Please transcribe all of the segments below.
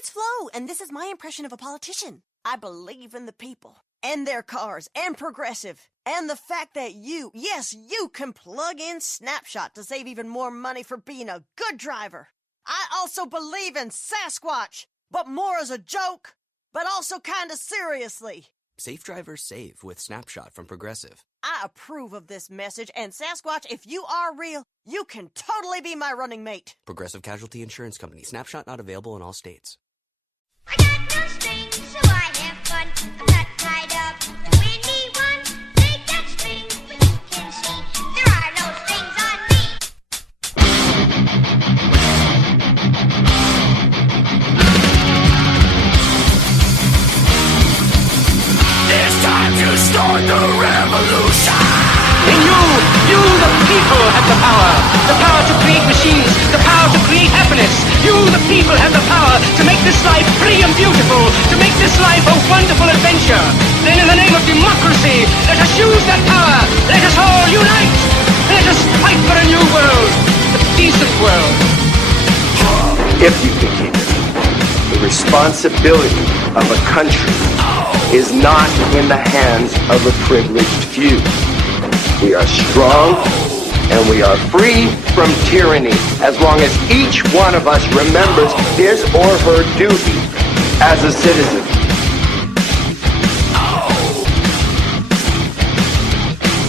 kids flow, and this is my impression of a politician. I believe in the people, and their cars, and progressive, and the fact that you, yes, you can plug in Snapshot to save even more money for being a good driver. I also believe in Sasquatch, but more as a joke, but also kinda seriously. Safe drivers save with Snapshot from Progressive. I approve of this message, and Sasquatch, if you are real, you can totally be my running mate. Progressive Casualty Insurance Company. Snapshot not available in all states. I got no strings, so I have fun. I'm not tied up to anyone. Take that string, but you can see there are no strings on me. It's time to start the revolution! And you the people have the power to create machines, the power to create happiness. You the people have the power to make this life free and beautiful, to make this life a wonderful adventure. Then in the name of democracy, let us use that power. Let us all unite. Let us fight for a new world, a decent world. If you can keep it, the responsibility of a country is not in the hands of a privileged few. We are strong and we are free from tyranny as long as each one of us remembers his or her duty as a citizen.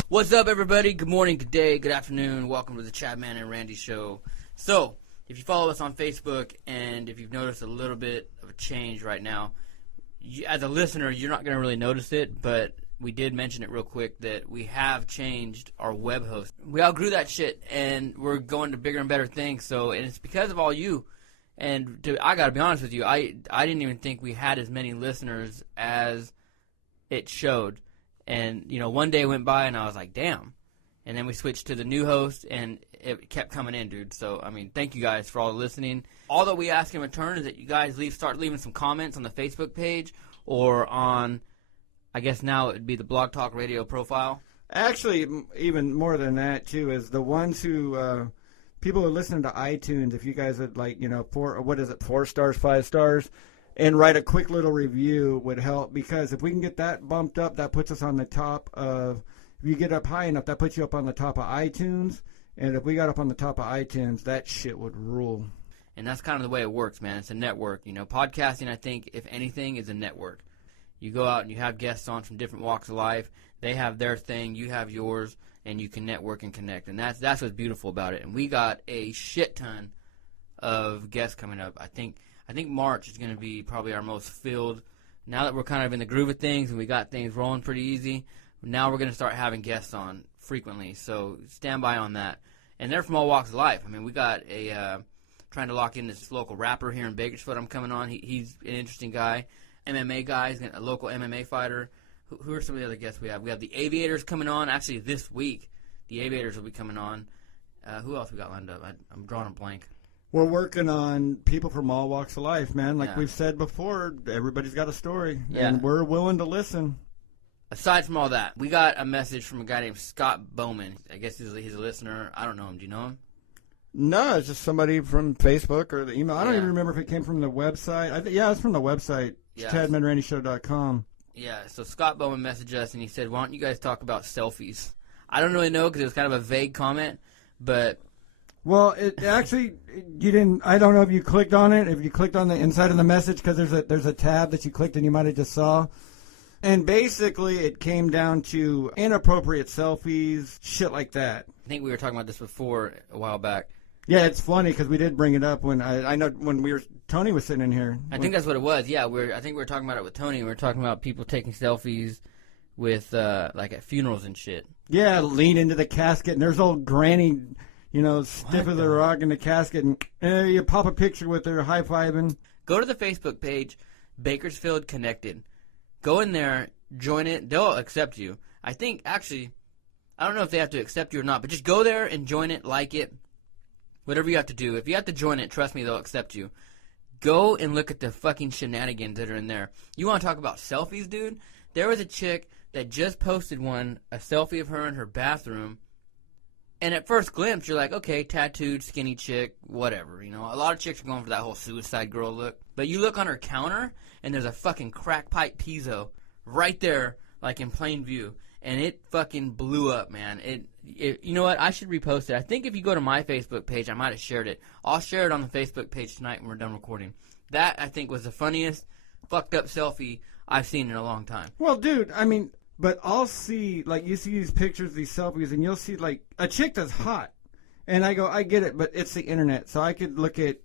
What's up, everybody? Good morning, good day, good afternoon. Welcome to the Chadman and Randy Show. So, if you follow us on Facebook and if you've noticed a little bit of a change right now, as a listener, you're not going to really notice it, but we did mention it real quick that we have changed our web host. We outgrew that shit, and we're going to bigger and better things. And it's because of all you. And I got to be honest with you, I didn't even think we had as many listeners as it showed. And, one day went by, and I was like, damn. And then we switched to the new host, and it kept coming in, dude. So, thank you guys for all the listening. All that we ask in return is that you guys start leaving some comments on the Facebook page or on, I guess now it would be the Blog Talk Radio profile. Actually, even more than that, too, is the ones who, people who listen to iTunes, if you guys would 4 stars, 5 stars, and write a quick little review would help, because if we can get that bumped up, that puts us on the top of, if you get up high enough, that puts you up on the top of iTunes, and if we got up on the top of iTunes, that shit would rule. And that's kind of the way it works, man. It's a network. Podcasting, I think, if anything, is a network. You go out and you have guests on from different walks of life. They have their thing, you have yours, and you can network and connect. And that's what's beautiful about it. And we got a shit ton of guests coming up. I think March is going to be probably our most filled. Now that we're kind of in the groove of things and we got things rolling pretty easy, now we're going to start having guests on frequently. So stand by on that. And they're from all walks of life. We got trying to lock in this local rapper here in Bakersfield. I'm coming on. He's an interesting guy. MMA guy, a local MMA fighter. Who are some of the other guests we have? We have the Aviators coming on. Actually, this week, the Aviators will be coming on. Who else we got lined up? I'm drawing a blank. We're working on people from all walks of life, man. Like we've said before, everybody's got a story, and we're willing to listen. Aside from all that, we got a message from a guy named Scott Bowman. I guess he's a listener. I don't know him. Do you know him? No, it's just somebody from Facebook or the email. I don't even remember if it came from the website. It's from the website. It's ChadmanRandyShow.com. Yeah, so Scott Bowman messaged us, and he said, why don't you guys talk about selfies? I don't really know because it was kind of a vague comment, but... Well, it actually, you didn't, I don't know if you clicked on it, if you clicked on the inside of the message, because there's a tab that you clicked and you might have just saw. And basically, it came down to inappropriate selfies, shit like that. I think we were talking about this before a while back. Yeah, it's funny because we did bring it up when I know when Tony was sitting in here. I think that's what it was. Yeah, I think we were talking about it with Tony. We were talking about people taking selfies with like at funerals and shit. Yeah, lean into the casket and there's old granny, stiff as a rock in the casket, and you pop a picture with her high fiving. Go to the Facebook page, Bakersfield Connected. Go in there, join it. They'll accept you. I think actually, I don't know if they have to accept you or not, but just go there and join it, like it. Whatever you have to do. If you have to join it, trust me, they'll accept you. Go and look at the fucking shenanigans that are in there. You want to talk about selfies, dude? There was a chick that just posted a selfie of her in her bathroom And at first glimpse, you're like, okay, tattooed, skinny chick, whatever. You know, a lot of chicks are going for that whole Suicide Girl look. But you look on her counter, and there's a fucking crack pipe piezo right there, like in plain view. And it fucking blew up, man. It you know what? I should repost it. I think if you go to my Facebook page, I might have shared it. I'll share it on the Facebook page tonight when we're done recording. That, I think, was the funniest fucked up selfie I've seen in a long time. Well, dude, I mean, but I'll see, like, you see these pictures, these selfies, and you'll see, like, a chick that's hot. And I go, I get it, but it's the internet. So I could look at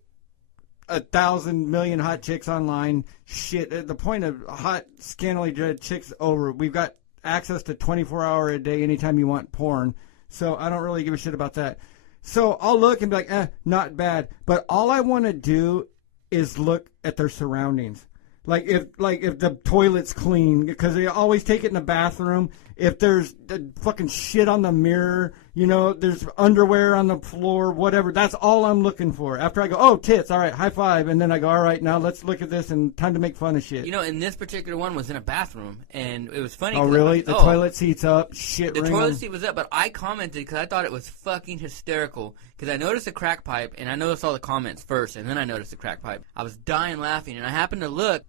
1,000 million hot chicks online. Shit, at the point of hot, scantily clad chicks over, we've got access to 24-hour a day anytime you want porn. So I don't really give a shit about that. So I'll look and be like, not bad. But all I want to do is look at their surroundings. Like if the toilet's clean, because they always take it in the bathroom. If there's fucking shit on the mirror, you know, there's underwear on the floor, whatever. That's all I'm looking for. After I go, oh, tits, all right, high five. And then I go, all right, now let's look at this and time to make fun of shit. You know, and this particular one was in a bathroom, and it was funny. Oh, really? The toilet seat's up, shit The ring. toilet seat was up, but I commented because I thought it was fucking hysterical. Because I noticed the crack pipe, and I noticed all the comments first, and then I noticed the crack pipe. I was dying laughing, and I happened to look,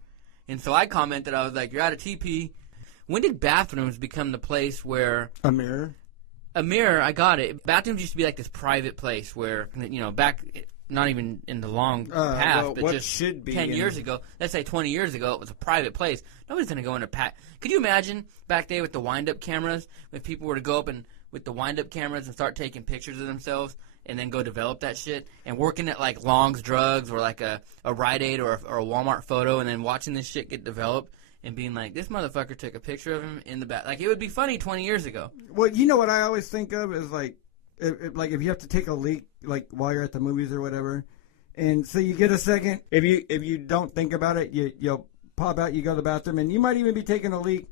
and so I commented, I was like, you're out of TP. When did bathrooms become the place where... A mirror? A mirror, I got it. Bathrooms used to be like this private place where, you know, back, not even in the long past, well, but what just should be 10 years ago, let's say 20 years ago, it was a private place. Nobody's going to go into Could you imagine back there with the wind-up cameras, if people were to go up and with the wind-up cameras and start taking pictures of themselves and then go develop that shit and working at like Long's Drugs or like a Rite Aid or a Walmart photo and then watching this shit get developed and being like, this motherfucker took a picture of him in the back. Like, it would be funny 20 years ago. Well, you know what I always think of is like if you have to take a leak, like while you're at the movies or whatever, and so you get a second. If you don't think about it, you'll pop out, you go to the bathroom, and you might even be taking a leak,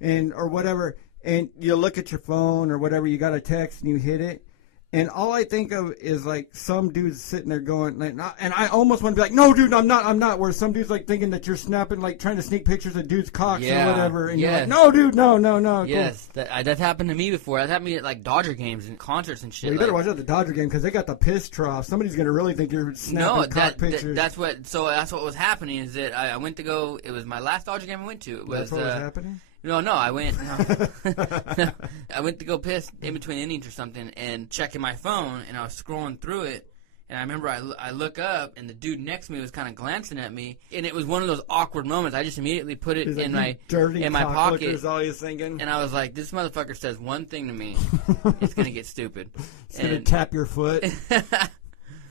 or whatever, and you look at your phone or whatever, you got a text and you hit it. And all I think of is, like, some dude's sitting there going, like, and I almost want to be like, no, dude, I'm not. Where some dude's, like, thinking that you're snapping, like, trying to sneak pictures of dudes' cocks or whatever. And you're like, no, dude, no. Yes, cool. That's happened to me before. That happened to me at, like, Dodger games and concerts and shit. Well, you better watch out the Dodger game because they got the piss trough. Somebody's going to really think you're snapping cock pictures. That's what was happening is that I went to go, it was my last Dodger game I went to. That's what was happening? No, I went. No. I went to go piss in between innings or something, and checking my phone, and I was scrolling through it, and I remember I look up, and the dude next to me was kind of glancing at me, and it was one of those awkward moments. I just immediately put it in my pocket. Is all you're thinking. And I was like, this motherfucker says one thing to me, it's gonna get stupid. It's gonna tap your foot.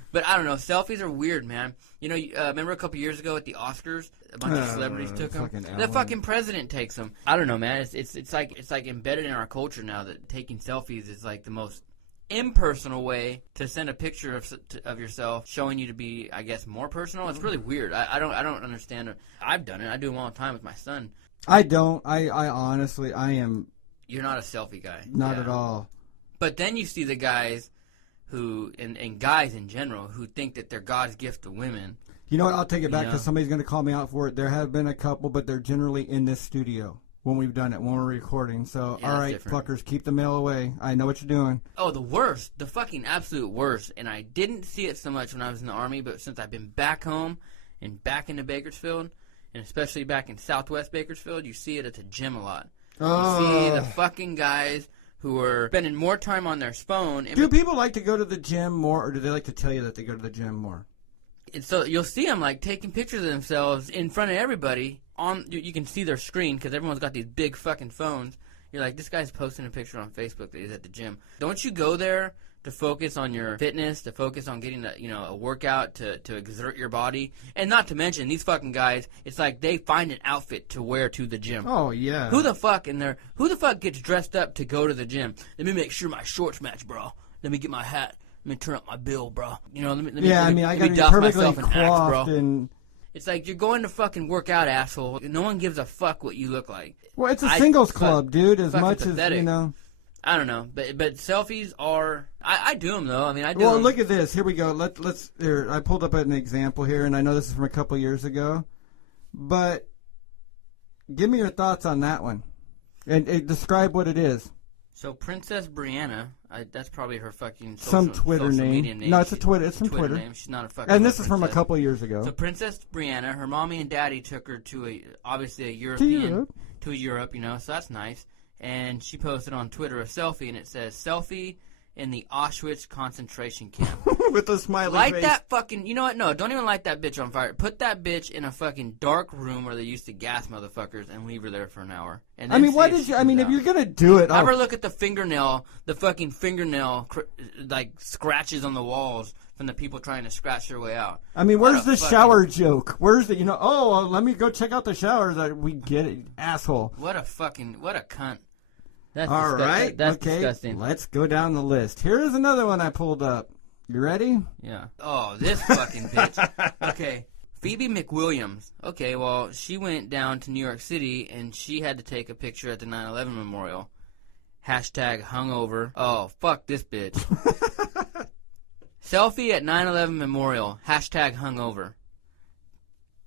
But I don't know. Selfies are weird, man. You know, remember a couple years ago at the Oscars, a bunch of celebrities took them. The fucking president takes them. I don't know, man. It's like embedded in our culture now that taking selfies is like the most impersonal way to send a picture of yourself, showing you to be, I guess, more personal. It's really weird. I don't understand it. I've done it. I do them all the time with my son. I don't. I honestly, I am. You're not a selfie guy. Not at all. But then you see the guys who, and guys in general, who think that they're God's gift to women. You know what? I'll take it back because somebody's going to call me out for it. There have been a couple, but they're generally in this studio when we've done it, when we're recording. So, all right, fuckers, keep the mail away. I know what you're doing. Oh, the worst. The fucking absolute worst. And I didn't see it so much when I was in the Army, but since I've been back home and back into Bakersfield, and especially back in Southwest Bakersfield, you see it at the gym a lot. Oh. You see the fucking guys who are spending more time on their phone. Do people like to go to the gym more, or do they like to tell you that they go to the gym more? And so you'll see them like taking pictures of themselves in front of everybody. You can see their screen because everyone's got these big fucking phones. You're like, this guy's posting a picture on Facebook that he's at the gym. Don't you go there to focus on your fitness, to focus on getting a workout, to exert your body? And not to mention, these fucking guys, it's like they find an outfit to wear to the gym. Oh, yeah. Who the fuck gets dressed up to go to the gym? Let me make sure my shorts match, bro. Let me get my hat. Let me turn up my bill, bro. You know, I got to be perfectly coiffed and... It's like you're going to fucking work out, asshole. No one gives a fuck what you look like. Well, it's a singles club, dude, as much pathetic. As, you know. I don't know, but selfies are... I do them, though. I mean, I do them. Well, look at this. Here we go. Let's here. I pulled up an example here, and I know this is from a couple years ago. But give me your thoughts on that one. And describe what it is. So Princess Brianna That's probably her fucking some Twitter social name. media name. No, it's a Twitter. It's from Twitter. Name. She's not a fucking. And this is princess. from a couple years ago. So Princess Brianna, her mommy and daddy took her to obviously a Europe. to Europe, so that's nice. And she posted on Twitter a selfie, and it says selfie in the Auschwitz concentration camp. With a smiley light face. that fucking. You know what? No, don't even light that bitch on fire. Put that bitch in a fucking dark room where they used to gas motherfuckers, and leave her there for an hour. And then why did you? If you're gonna do it, have her look at the fucking fingernail, like scratches on the walls from the people trying to scratch their way out. Where's the shower joke? Where's the let me go check out the showers. We get it, asshole. What a cunt. That's all right. That's okay. disgusting. Let's go down the list. Here is another one I pulled up. You ready? Yeah. Oh, this fucking bitch. Okay. Phoebe McWilliams. Okay, well, she went down to New York City, and she had to take a picture at the 9/11 memorial. Hashtag hungover. Oh, fuck this bitch. Selfie at 9/11 memorial. Hashtag hungover.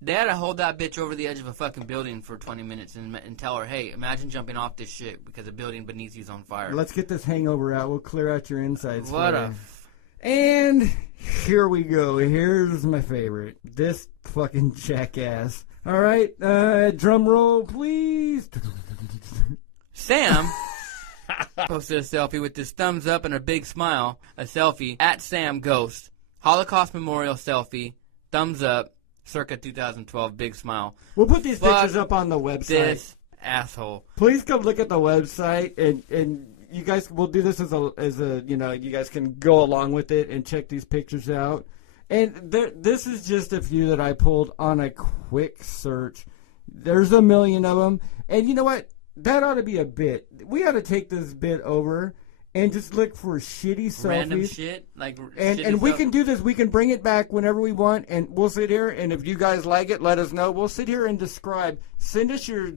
They had to hold that bitch over the edge of a fucking building for 20 minutes and tell her, hey, imagine jumping off this shit because a building beneath you's on fire. Let's get this hangover out. We'll clear out your insides. What a... And here we go. Here's my favorite. This fucking jackass. All right, drum roll, please. Sam posted a selfie with his thumbs up and a big smile. A selfie at Sam Ghost. Holocaust Memorial selfie. Thumbs up. Circa 2012. Big smile. We'll put these pictures up on the website. This asshole. Please come look at the website, and you guys, we'll do this as a you guys can go along with it and check these pictures out. And this is just a few that I pulled on a quick search. There's a million of them, and you know what? That ought to be a bit. We ought to take this bit over and just look for shitty selfies. Random shit. And we can do this. We can bring it back whenever we want, and we'll sit here, and if you guys like it, let us know. We'll sit here and describe. Send us your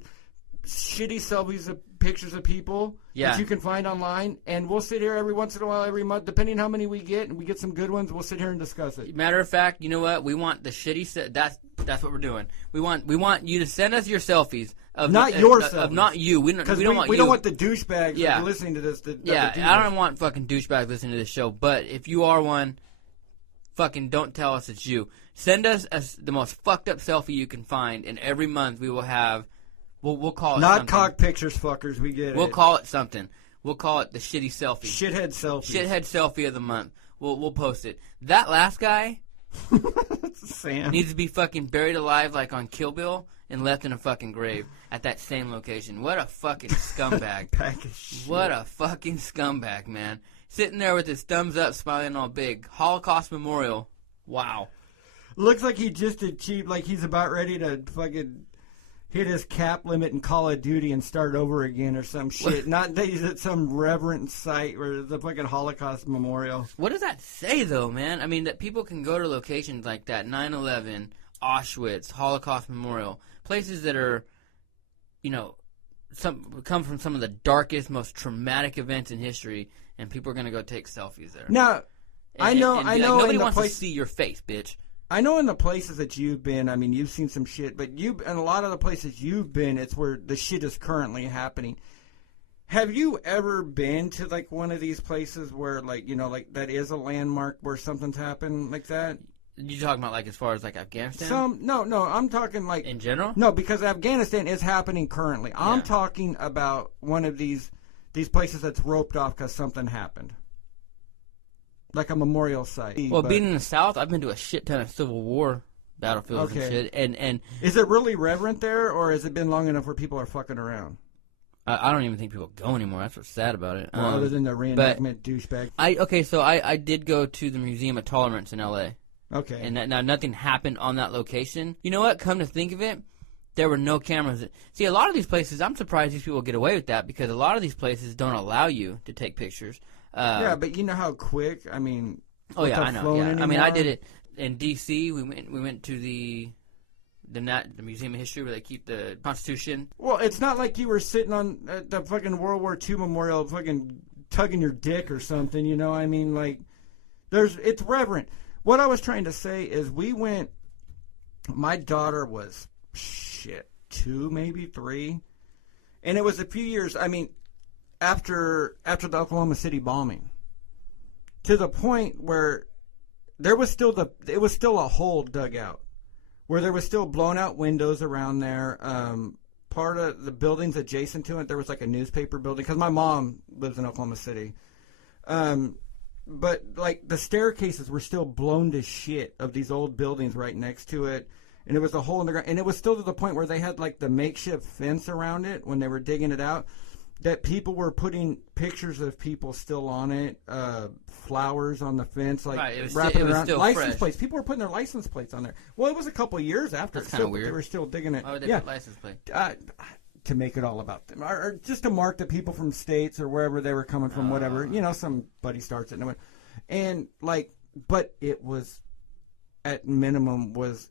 shitty selfies of pictures of people that you can find online, and we'll sit here every once in a while, every month, depending how many we get, and we get some good ones, we'll sit here and discuss it. Matter of fact, you know what? We want the shitty that's what we're doing. We want you to send us your selfies of not your selfies. Of not you. We don't want we you. don't want the douchebags that are listening to this. I don't want fucking douchebags listening to this show. But if you are one, fucking don't tell us it's you. Send us the most fucked up selfie you can find, and every month we will have. We'll call it not something. cock pictures, fuckers. We get it. We'll call it something. We'll call it the shitty selfie. Shithead selfie. Shithead selfie of the month. We'll post it. That last guy Sam needs to be fucking buried alive like on Kill Bill and left in a fucking grave at that same location. What a fucking scumbag. Pack of shit. What a fucking scumbag, man. Sitting there with his thumbs up, smiling all big. Holocaust Memorial. Wow. Looks like he just achieved, like he's about ready to fucking hit his cap limit in Call of Duty and start over again or some shit. Not that he's at some reverent site or the fucking Holocaust Memorial. What does that say, though, man? I mean, that people can go to locations like that, 9/11, Auschwitz, Holocaust Memorial, places that are, come from some of the darkest, most traumatic events in history, and people are going to go take selfies there. Now, I know. Nobody wants to see your face, bitch. I know in the places that you've been, I mean, you've seen some shit, but in a lot of the places you've been, it's where the shit is currently happening. Have you ever been to, like, one of these places where, like, that is a landmark where something's happened like that? You talking about, like, as far as, like, Afghanistan? No, I'm talking, like... In general? No, because Afghanistan is happening currently. Yeah. I'm talking about one of these places that's roped off because something happened. Like a memorial site. Well, being in the South, I've been to a shit ton of Civil War battlefields and shit. And is it really reverent there, or has it been long enough where people are fucking around? I don't even think people go anymore. That's what's sad about it. Well, other than the reenactment douchebag. I did go to the Museum of Tolerance in L.A. Okay. And now nothing happened on that location. You know what? Come to think of it, there were no cameras. See, a lot of these places, I'm surprised these people get away with that because a lot of these places don't allow you to take pictures. Yeah, but you know how quick. I mean, oh yeah, I know. Yeah. I mean, I did it in D.C. We went to the Museum of History where they keep the Constitution. Well, it's not like you were sitting on the fucking World War II memorial, fucking tugging your dick or something. You know, I mean, like, it's reverent. What I was trying to say is, we went. My daughter was 2, maybe 3, and it was a few years. I mean. After the Oklahoma City bombing. to the point where it was still a hole dug out, where there was still blown out windows around there. Part of the buildings adjacent to it, there was like a newspaper building, because my mom lives in Oklahoma City. But like the staircases were still blown to shit of these old buildings right next to it. And it was a hole in the ground. And it was still to the point where they had like the makeshift fence around it when they were digging it out, that people were putting pictures of people still on it, flowers on the fence, like wrapping around license plates. People were putting their license plates on there. Well, it was a couple of years after. That's kind of weird. They were still digging it. Why would they put license plate? To make it all about them, or just to mark the people from states or wherever they were coming from, whatever. You know, somebody starts it, and like, but it was at minimum was.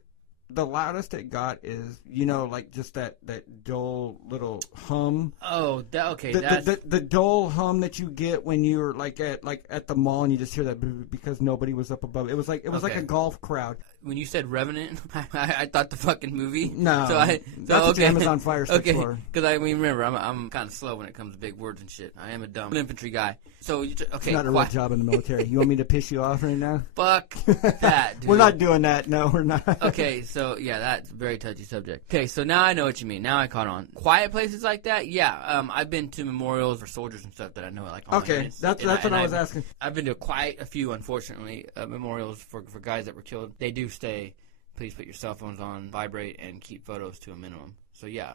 The loudest it got is, you know, like just that dull little hum. Oh, okay. The dull hum that you get when you're like at the mall and you just hear that because nobody was up above. It was like a golf crowd. When you said Revenant, I thought the fucking movie. No, that's what Amazon Fire Stick for. Because I mean, remember, I'm kind of slow when it comes to big words and shit. I am a dumb infantry guy. So it's not a real job in the military. You want me to piss you off right now? Fuck that, dude. We're not doing that. No, we're not. Okay, so yeah, that's a very touchy subject. Okay, so now I know what you mean. Now I caught on. Quiet places like that, yeah. I've been to memorials for soldiers and stuff that I know, like. Okay, that's what I was asking. I've been to quite a few, unfortunately, memorials for guys that were killed. They do stay. Please put your cell phones on vibrate and keep photos to a minimum. So yeah.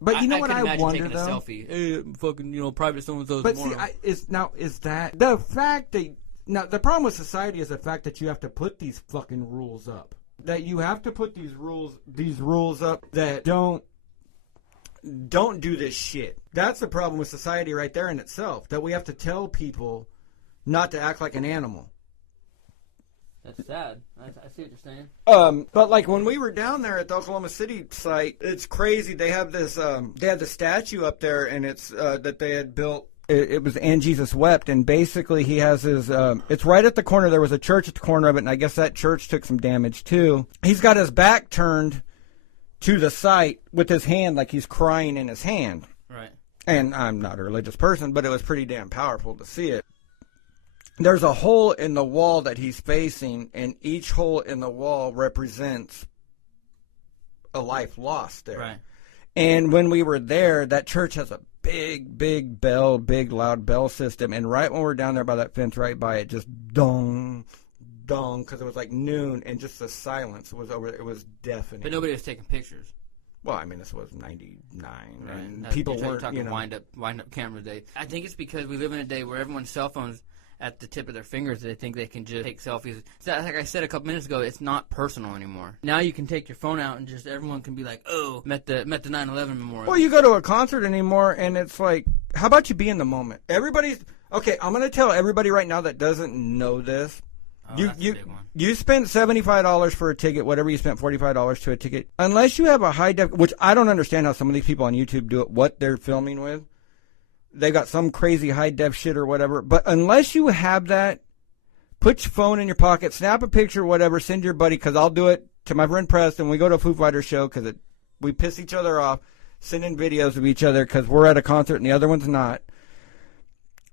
But you know what I wonder taking though? A selfie, hey, fucking, private so-and-so's. But see, is that the fact that the problem with society is the fact that you have to put these fucking rules up. That you have to put these rules up that don't do this shit. That's the problem with society right there in itself. That we have to tell people not to act like an animal. That's sad. I see what you're saying. But like when we were down there at the Oklahoma City site, it's crazy. They have this. They had the statue up there, and it's that they had built. It was "And Jesus Wept," and basically he has his. It's right at the corner. There was a church at the corner of it, and I guess that church took some damage too. He's got his back turned to the site with his hand, like he's crying in his hand. Right. And I'm not a religious person, but it was pretty damn powerful to see it. There's a hole in the wall that he's facing, and each hole in the wall represents a life lost there. Right. And when we were there, that church has a big loud bell system, and right when we're down there by that fence, right by it, just dong, because it was like noon, and just the silence was over. It was deafening. But nobody was taking pictures. Well, I mean, this was 99, right. and people weren't, talking wind up camera day. I think it's because we live in a day where everyone's cell phones at the tip of their fingers. They think they can just take selfies. So, like I said a couple minutes ago, it's not personal anymore. Now you can take your phone out and just everyone can be like, oh, met the 9/11 memorial. Well, you go to a concert anymore, and it's like, how about you be in the moment? Everybody's okay. I'm going to tell everybody right now that doesn't know this. You spent $75 for a ticket, whatever you spent $45 to a ticket. Unless you have a high def, which I don't understand how some of these people on YouTube do it. What they're filming with. They got some crazy high-def shit or whatever. But unless you have that, put your phone in your pocket, snap a picture or whatever, send your buddy, because I'll do it to my friend Preston. We go to a Foo Fighters show because we piss each other off, sending videos of each other because we're at a concert and the other one's not.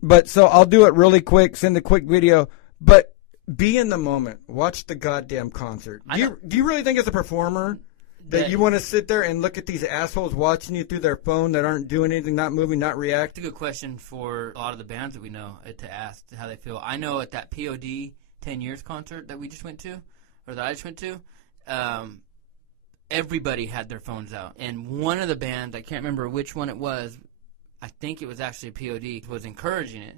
But so I'll do it really quick, send a quick video. But be in the moment. Watch the goddamn concert. Do you really think as a performer that you want to sit there and look at these assholes watching you through their phone that aren't doing anything, not moving, not reacting? It's a good question for a lot of the bands that we know to ask how they feel. I know at that POD 10 Years concert that we just went to, or that I just went to, everybody had their phones out. And one of the bands, I can't remember which one it was, I think it was actually a POD, was encouraging it.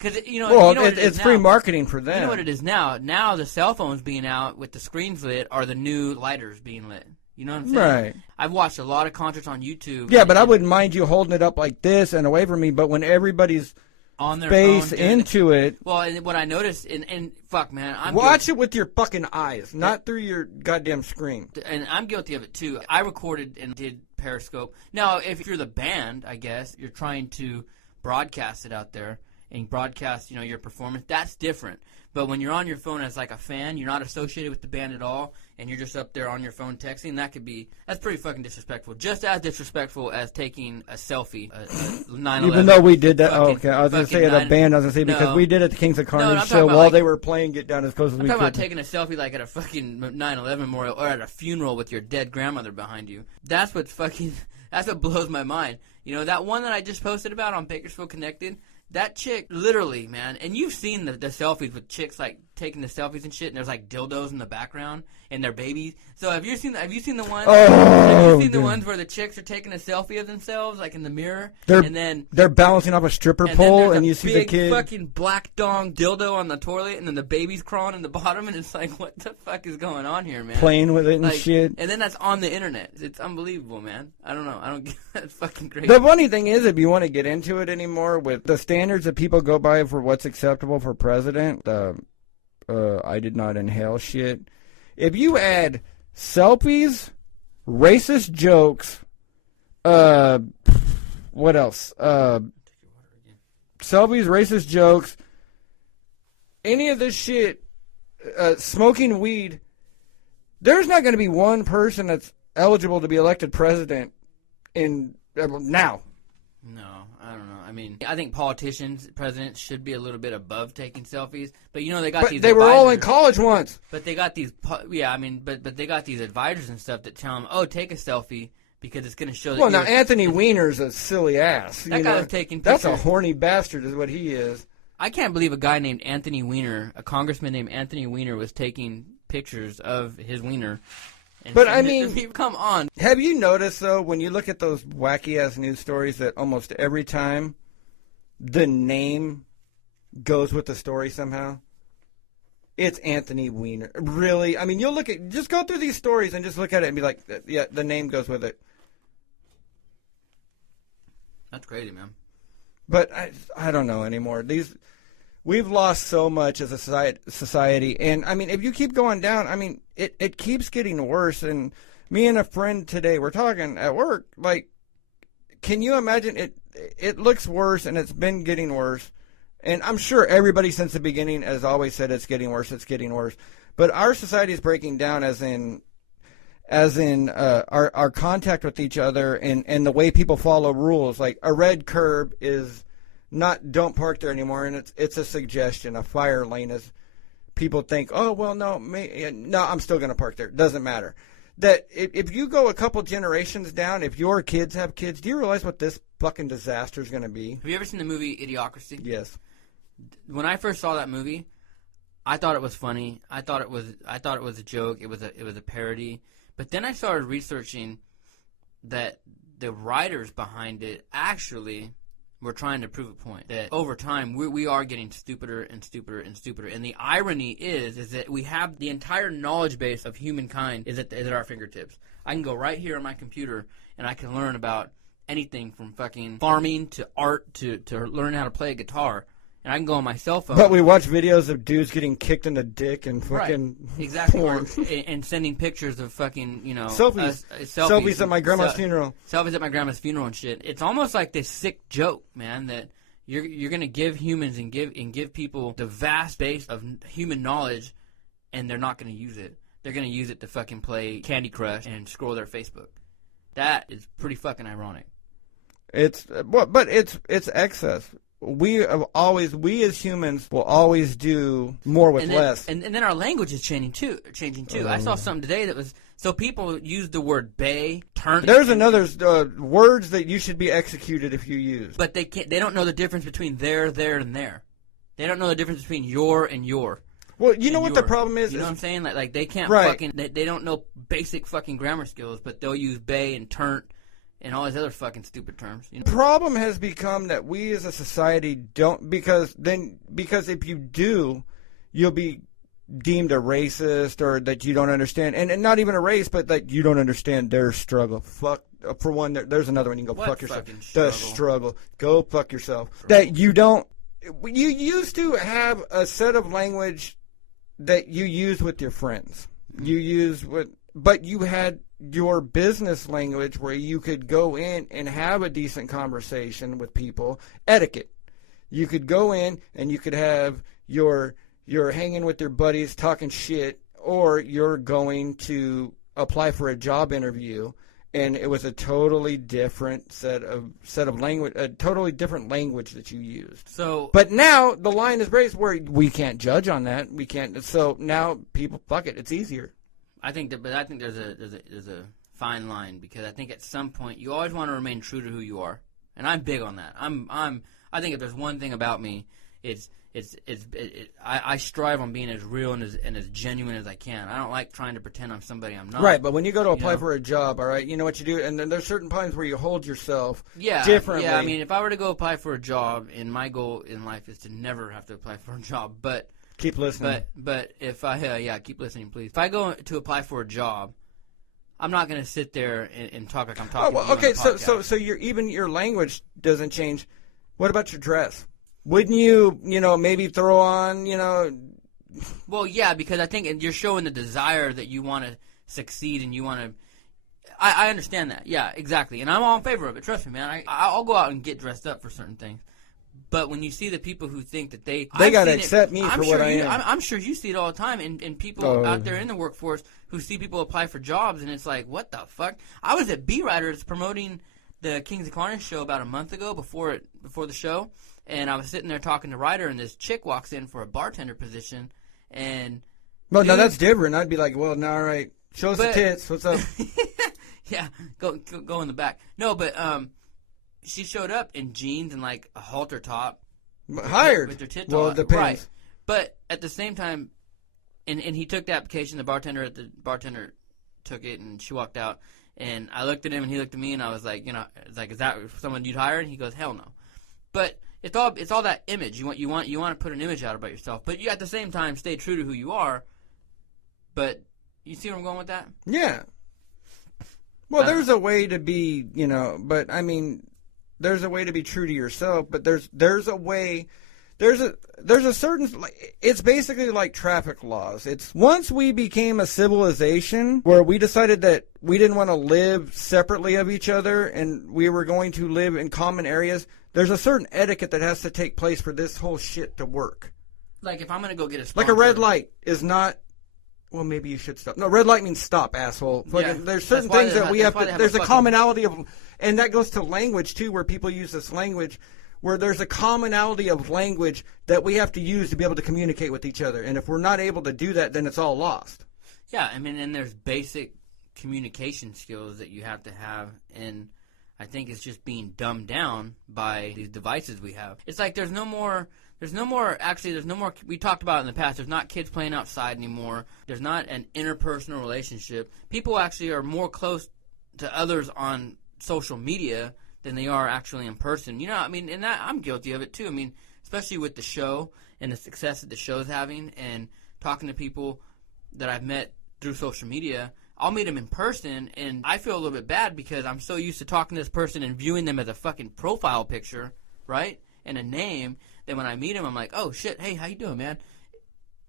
Because it's free marketing for them. You know what it is now? Now the cell phones being out with the screens lit are the new lighters being lit. You know what I'm saying? Right. I've watched a lot of concerts on YouTube. Yeah, but I wouldn't mind you holding it up like this and away from me. But when everybody's on their face phone, into it. Well, and what I noticed, and fuck, man, watch it with your fucking eyes, not through your goddamn screen. And I'm guilty of it too. I recorded and did Periscope. Now, if you're the band, I guess you're trying to broadcast it out there. And broadcast, your performance, that's different. But when you're on your phone as like a fan, you're not associated with the band at all, and you're just up there on your phone texting, that's pretty fucking disrespectful. Just as disrespectful as taking a selfie, a 9/11. Even though we did that, fucking, okay, I was going to say the band, I was going to say, because we did it at the Kings of Carnage I'm show talking about, while like, they were playing Get Down as close as we I'm talking could. about taking a selfie like at a fucking 9/11 memorial or at a funeral with your dead grandmother behind you. That's what blows my mind. You know, that one that I just posted about on Bakersfield Connected, that chick, literally, man, and you've seen the selfies with chicks, like, taking the selfies and shit, and there's, like, dildos in the background, and their babies. So have you seen the ones where the chicks are taking a selfie of themselves, like, in the mirror, and then they're balancing off a stripper pole, and you see the kid. fucking black dong dildo on the toilet, and then the baby's crawling in the bottom, and it's like, what the fuck is going on here, man? Playing with it and like, shit. And then that's on the internet. It's unbelievable, man. I don't know. I don't get that's fucking crazy. The funny thing is, if you want to get into it anymore, with the standards that people go by for what's acceptable for president, I did not inhale shit. If you add selfies, racist jokes, what else? Selfies, racist jokes, any of this shit, smoking weed, there's not going to be one person that's eligible to be elected president in now. No, I don't know. I mean, I think presidents should be a little bit above taking selfies. But you know, they got these. They were all in college once. But they got these. Yeah, I mean, but they got these advisors and stuff that tell them, "Oh, take a selfie because it's going to show." Well, now Anthony Weiner's a silly ass. That guy was taking pictures. That's a horny bastard, is what he is. I can't believe a guy named Anthony Weiner, a congressman named Anthony Weiner, was taking pictures of his wiener. But I mean, come on. Have you noticed, though, when you look at those wacky-ass news stories, that almost every time the name goes with the story somehow? It's Anthony Weiner. Really? I mean, you'll just go through these stories and just look at it and be like, yeah, the name goes with it. That's crazy, man. But I don't know anymore. We've lost so much as a society, and I mean, if you keep going down, I mean, it keeps getting worse. And me and a friend today, we're talking at work, like, can you imagine it? It looks worse, and it's been getting worse. And I'm sure everybody since the beginning has always said it's getting worse, it's getting worse. But our society is breaking down, as in our contact with each other and the way people follow rules. Like, a red curb is not don't park there anymore, and it's a suggestion. A fire lane is, people think, oh, well, no, I'm still going to park there. Doesn't matter. That if you go a couple generations down, if your kids have kids, do you realize what this fucking disaster is going to be? Have you ever seen the movie Idiocracy? Yes. When I first saw that movie, I thought it was funny. I thought it was a joke. It was a parody. But then I started researching that the writers behind it actually were trying to prove a point, that over time we are getting stupider and stupider and stupider. And the irony is that we have the entire knowledge base of humankind is at our fingertips. I can go right here on my computer and I can learn about anything from fucking farming to art to learn how to play a guitar. And I can go on my cell phone. But we watch videos of dudes getting kicked in the dick and fucking exactly, porn. and sending pictures of fucking, you know, selfies at my grandma's funeral. Selfies at my grandma's funeral and shit. It's almost like this sick joke, man, that you're gonna give humans and give people the vast base of human knowledge, and they're not gonna use it. They're gonna use it to fucking play Candy Crush and scroll their Facebook. That is pretty fucking ironic. But it's excess. We as humans will always do more with less. And then our language is changing too. I saw something today that was, so people use the word bay, turn. There's another words that you should be executed if you use. But they don't know the difference between there, and there. They don't know the difference between your and your. Well, you know what the problem is? You know what I'm saying? Like they can't fucking, they don't know basic fucking grammar skills, but they'll use bay and turn and all these other fucking stupid terms. You know? The problem has become that we as a society don't, because if you do, you'll be deemed a racist, or that you don't understand, and not even a race, but that you don't understand their struggle. Fuck, for one, there's another one. You can go fuck yourself. The struggle. Go fuck yourself. That you don't. You used to have a set of language that you used with your friends. But you had your business language where you could go in and have a decent conversation with people. Etiquette. You could go in and you could have your you're hanging with your buddies talking shit, or you're going to apply for a job interview, and it was a totally different set of language, a totally different language that you used. So, but now the line is raised where we can't judge on that. We can't. So now people, fuck it, it's easier. I think there's a fine line, because I think at some point you always want to remain true to who you are, and I'm big on that. I think if there's one thing about me, I strive on being as real and as genuine as I can. I don't like trying to pretend I'm somebody I'm not. Right, but when you go to apply for a job, all right, you know what you do, and then there's certain times where you hold yourself differently. Yeah, I mean, if I were to go apply for a job, and my goal in life is to never have to apply for a job, but keep listening. But if I keep listening, please. If I go to apply for a job, I'm not going to sit there and talk like I'm talking. Oh, well, okay, so your language doesn't change. What about your dress? Wouldn't you, maybe throw on, Well, yeah, because I think you're showing the desire that you want to succeed and you want to. I understand that. Yeah, exactly. And I'm all in favor of it. Trust me, man. I'll go out and get dressed up for certain things. But when you see the people who think that they got to accept me for what I am. I'm sure you see it all the time. And people out there in the workforce who see people apply for jobs, and it's like, what the fuck? I was at B Riders promoting the Kings of Clarence show about a month ago before the show. And I was sitting there talking to Ryder, and this chick walks in for a bartender position, and well, now that's different. I'd be like, well, no, all right, show us the tits. What's up? Yeah, go in the back. No, but she showed up in jeans and like a halter top, hired with her tits well, on. it depends. Right. But at the same time, and he took the application. The bartender took it, and she walked out. And I looked at him, and he looked at me, and I was like, is that someone you'd hire? And he goes, hell no. But it's all that image. You want to put an image out about yourself, but you at the same time stay true to who you are. But you see where I'm going with that? Yeah. Well, there's a way to be, but I mean, there's a way to be true to yourself, but there's a way. There's a certain. It's basically like traffic laws. It's once we became a civilization where we decided that we didn't want to live separately of each other and we were going to live in common areas. There's a certain etiquette that has to take place for this whole shit to work. Like if I'm going to go get a sponsor. Like a red light is not. Well, maybe you should stop. No, red light means stop, asshole. Yeah, there's certain things that we have to. There's a commonality of, and that goes to language too, where people use this language, where there's a commonality of language that we have to use to be able to communicate with each other. And if we're not able to do that, then it's all lost. Yeah, I mean, and there's basic communication skills that you have to have, and I think it's just being dumbed down by these devices we have. It's like there's no more, we talked about it in the past, there's not kids playing outside anymore. There's not an interpersonal relationship. People actually are more close to others on social media than they are actually in person. I mean, and that I'm guilty of it too. I mean, especially with the show and the success that the show's having and talking to people that I've met through social media. I'll meet them in person, and I feel a little bit bad because I'm so used to talking to this person and viewing them as a fucking profile picture, right, and a name, that when I meet them, I'm like, oh, shit, hey, how you doing, man?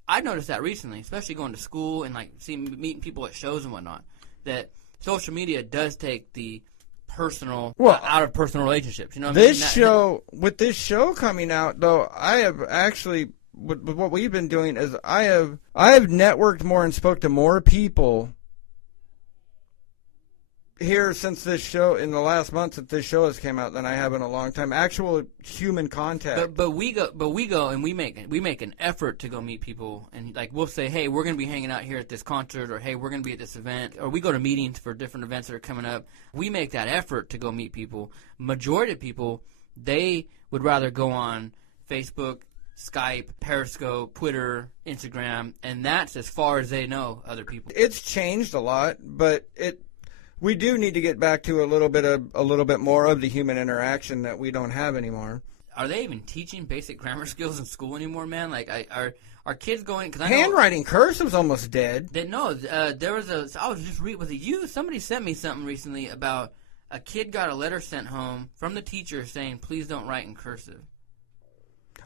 I've noticed that recently, especially going to school and, like, meeting people at shows and whatnot, that social media does take the personal, out of personal relationships. You know what I mean? With this show coming out, though, I have actually, with what we've been doing is I have networked more and spoke to more people here since this show, in the last month since this show has came out, than I have in a long time. Actual human contact. But we go and we make an effort to go meet people, and like we'll say, hey, we're gonna be hanging out here at this concert, or hey, we're gonna be at this event, or we go to meetings for different events that are coming up. We make that effort to go meet people. Majority of people, they would rather go on Facebook, Skype, Periscope, Twitter, Instagram, and that's as far as they know other people. It's changed a lot, but we do need to get back to a little bit more of the human interaction that we don't have anymore. Are they even teaching basic grammar skills in school anymore, man? Like, are kids going? Cause handwriting cursive's almost dead. There was I was just reading. Was it you? Somebody sent me something recently about a kid got a letter sent home from the teacher saying, "Please don't write in cursive."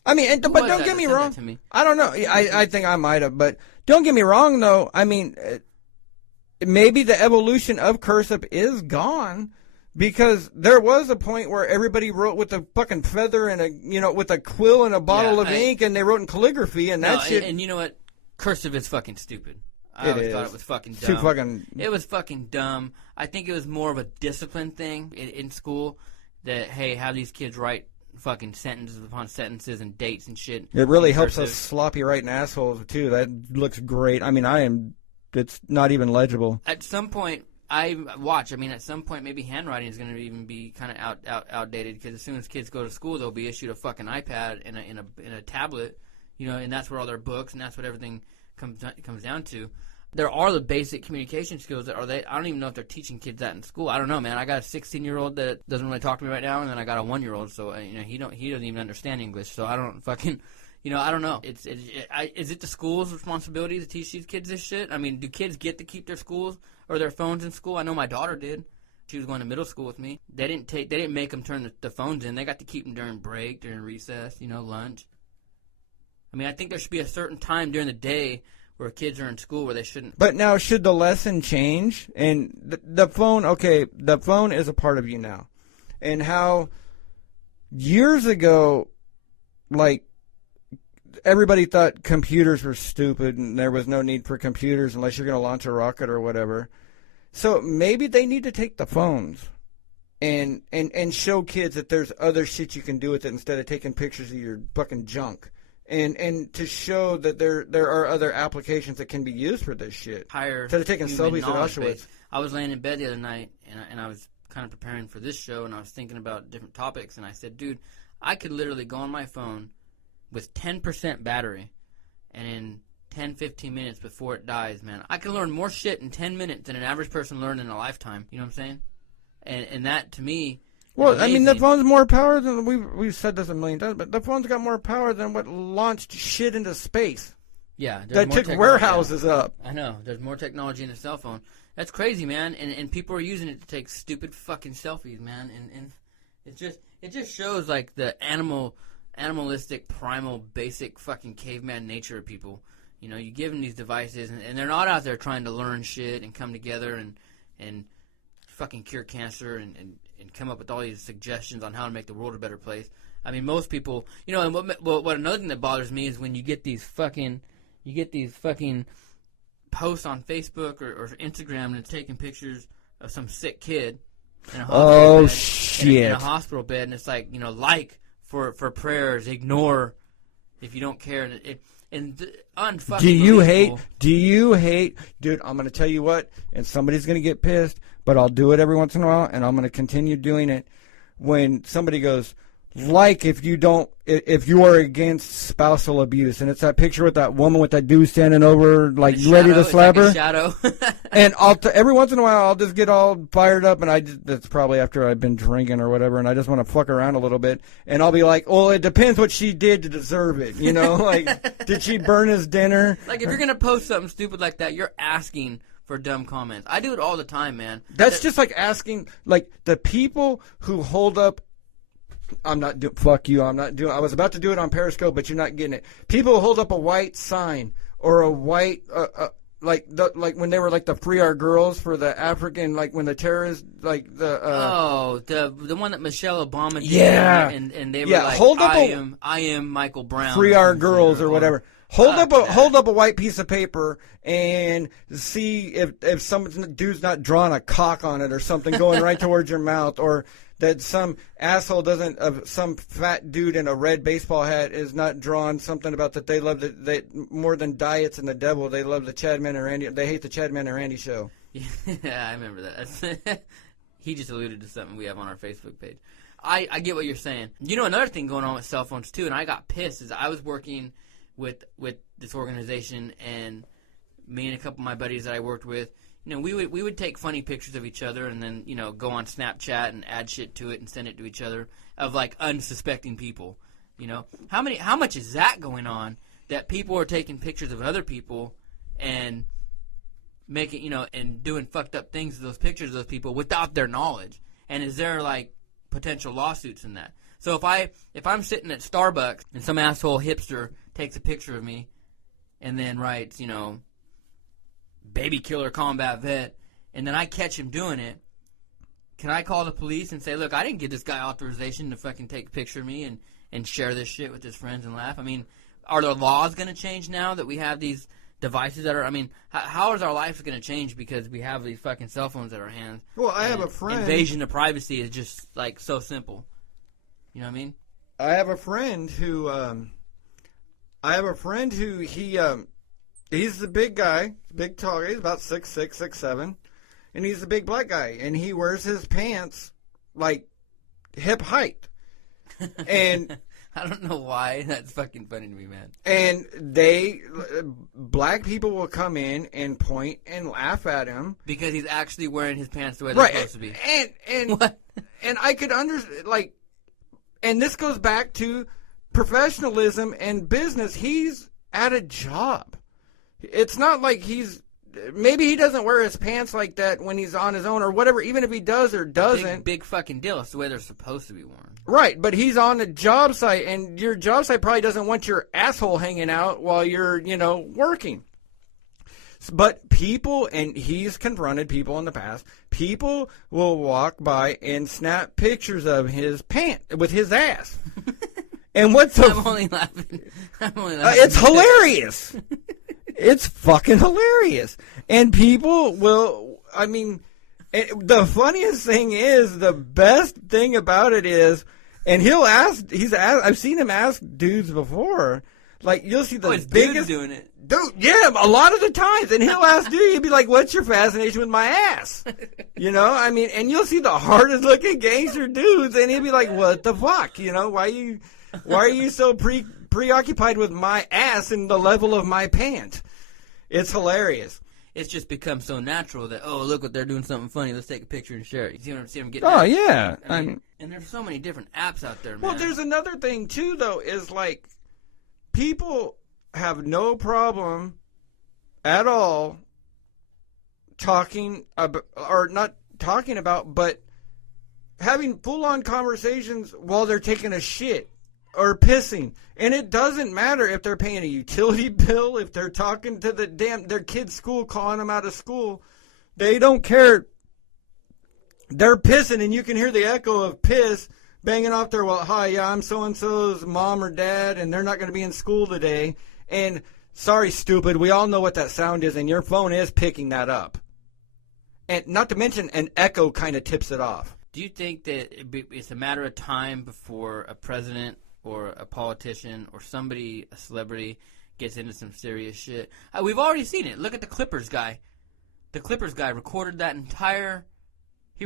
I mean, but don't get me wrong. I don't know. I think I might have, but don't get me wrong, though. I mean. Maybe the evolution of cursive is gone, Because there was a point where everybody wrote with a fucking feather and with a quill and a bottle of ink, and they wrote in calligraphy, and that shit. And you know what? Cursive is fucking stupid. I It always is. thought it was fucking Too dumb. fucking. It was fucking dumb. I think it was more of a discipline thing in school that, hey, have these kids write fucking sentences upon sentences and dates and shit. It really in helps cursive. us sloppy writing assholes, too. That looks great. I mean, it's not even legible. At some point, at some point, maybe handwriting is going to even be kind of outdated, because as soon as kids go to school, they'll be issued a fucking iPad and a tablet, and that's where all their books and that's what everything comes down to. There are the basic communication skills I don't even know if they're teaching kids that in school. I don't know, man. I got a 16-year-old that doesn't really talk to me right now, and then I got a 1-year-old, so he doesn't even understand English. So I don't fucking. I don't know. Is it the school's responsibility to teach these kids this shit? I mean, do kids get to keep their schools or their phones in school? I know my daughter did. She was going to middle school with me. They didn't make them turn the phones in. They got to keep them during break, during recess, lunch. I mean, I think there should be a certain time during the day where kids are in school where they shouldn't. But now, should the lesson change? And the phone, okay, the phone is a part of you now. And how years ago, like, everybody thought computers were stupid and there was no need for computers unless you're going to launch a rocket or whatever. So maybe they need to take the phones and show kids that there's other shit you can do with it instead of taking pictures of your fucking junk. And to show that there are other applications that can be used for this shit. Higher instead of taking human selfies at knowledge Auschwitz. base. I was laying in bed the other night, and I was kind of preparing for this show, and I was thinking about different topics, and I said, dude, I could literally go on my phone with 10% battery, and in 10, 15 minutes before it dies, man, I can learn more shit in 10 minutes than an average person learned in a lifetime. You know what I'm saying? And that, to me, Well, is I mean, the amazing. phone's more power than we've said this a million times, but the phone's got more power than what launched shit into space. Yeah, there's That more took technology. warehouses up. I know. There's more technology in a cell phone. That's crazy, man. And people are using it to take stupid fucking selfies, man. And it just shows like the animalistic, primal, basic fucking caveman nature of people. You give them these devices, and they're not out there trying to learn shit and come together and fucking cure cancer and come up with all these suggestions on how to make the world a better place. I mean, most people, and what another thing that bothers me is when you get these fucking posts on Facebook or Instagram and it's taking pictures of some sick kid in a hospital bed, shit. in a hospital bed, and it's like, like for prayers, ignore if you don't care, unfucking. Do you hate, dude, I'm going to tell you what, and somebody's going to get pissed, but I'll do it every once in a while, and I'm going to continue doing it. When somebody goes, if you are against spousal abuse, and it's that picture with that woman with that dude standing over, like, ready to slap her. Shadow. And every once in a while, I'll just get all fired up, and that's probably after I've been drinking or whatever, and I just want to fuck around a little bit, and I'll be like, well, it depends what she did to deserve it, like, did she burn his dinner? Like, if you're going to post something stupid like that, you're asking for dumb comments. I do it all the time, man. That's just like asking, like, the people who hold up, fuck you, I'm not doing, I was about to do it on Periscope, but you're not getting it. People who hold up a white sign or a white, like when they were like the Free Our Girls for the African, like when the terrorists, like the the one that Michelle Obama did. Yeah. And they were Yeah, like, hold up I am Michael Brown. Free Our Girls or whatever. Hold Fuck up a white piece of paper and see if some dude's not drawing a cock on it or something going right towards your mouth, or that some asshole some fat dude in a red baseball hat is not drawing something about that they love they more than diets and the devil, they love the Chadman and Randy, they hate the Chadman and Randy show. Yeah, I remember that. He just alluded to something we have on our Facebook page. I get what you're saying. Another thing going on with cell phones too, and I got pissed, is I was working with this organization, and me and a couple of my buddies that I worked with, we would take funny pictures of each other and then, go on Snapchat and add shit to it and send it to each other of like unsuspecting people. How much is that going on, that people are taking pictures of other people and making, and doing fucked up things to those pictures of those people without their knowledge? And is there like potential lawsuits in that? So if I'm sitting at Starbucks and some asshole hipster takes a picture of me and then writes, baby killer combat vet, and then I catch him doing it, can I call the police and say, look, I didn't give this guy authorization to fucking take a picture of me and share this shit with his friends and laugh? I mean, are the laws going to change now that we have these devices that are, I mean, how is our life going to change because we have these fucking cell phones at our hands? Well, I have a friend. Invasion of privacy is just, like, so simple. You know what I mean? I have a friend who, he's the big guy, big tall guy. He's about 6'6", 6'7", and he's the big black guy, and he wears his pants like hip height. And I don't know why. That's fucking funny to me, man. And black people will come in and point and laugh at him because he's actually wearing his pants the way they're supposed to be. And what? And I could understand, like, and this goes back to professionalism and business. He's at a job. It's not like maybe he doesn't wear his pants like that when he's on his own or whatever, even if he does or doesn't. Big fucking deal. It's the way they're supposed to be worn. Right, but he's on a job site, and your job site probably doesn't want your asshole hanging out while you're, working. But people, and he's confronted people in the past, people will walk by and snap pictures of his pants with his ass. And what's I'm only laughing. It's hilarious. It's fucking hilarious. And people will, I mean, the funniest thing is, the best thing about it is, and I've seen him ask dudes before, like, you'll see the biggest doing it. Dude, yeah, a lot of the times. And he'll ask dude, he'll be like, what's your fascination with my ass? I mean, and you'll see the hardest looking gangster dudes, and he'll be like, what the fuck? Why are you so preoccupied with my ass and the level of my pant? It's hilarious. It's just become so natural that, oh, look what they're doing, something funny. Let's take a picture and share it. You see what I'm saying? Oh, yeah. I mean, and there's so many different apps out there, man. Well, there's another thing, too, though, is like, people have no problem at all talking about, or not talking about, but having full-on conversations while they're taking a shit or pissing. And it doesn't matter if they're paying a utility bill, if they're talking to their kid's school, calling them out of school. They don't care. They're pissing, and you can hear the echo of piss banging off there. Well, hi, yeah, I'm so-and-so's mom or dad, and they're not going to be in school today. And sorry, stupid, we all know what that sound is, and your phone is picking that up. And not to mention, an echo kind of tips it off. Do you think that it's a matter of time before a president or a politician or somebody, a celebrity, gets into some serious shit? We've already seen it. Look at the Clippers guy. The Clippers guy recorded that entire... He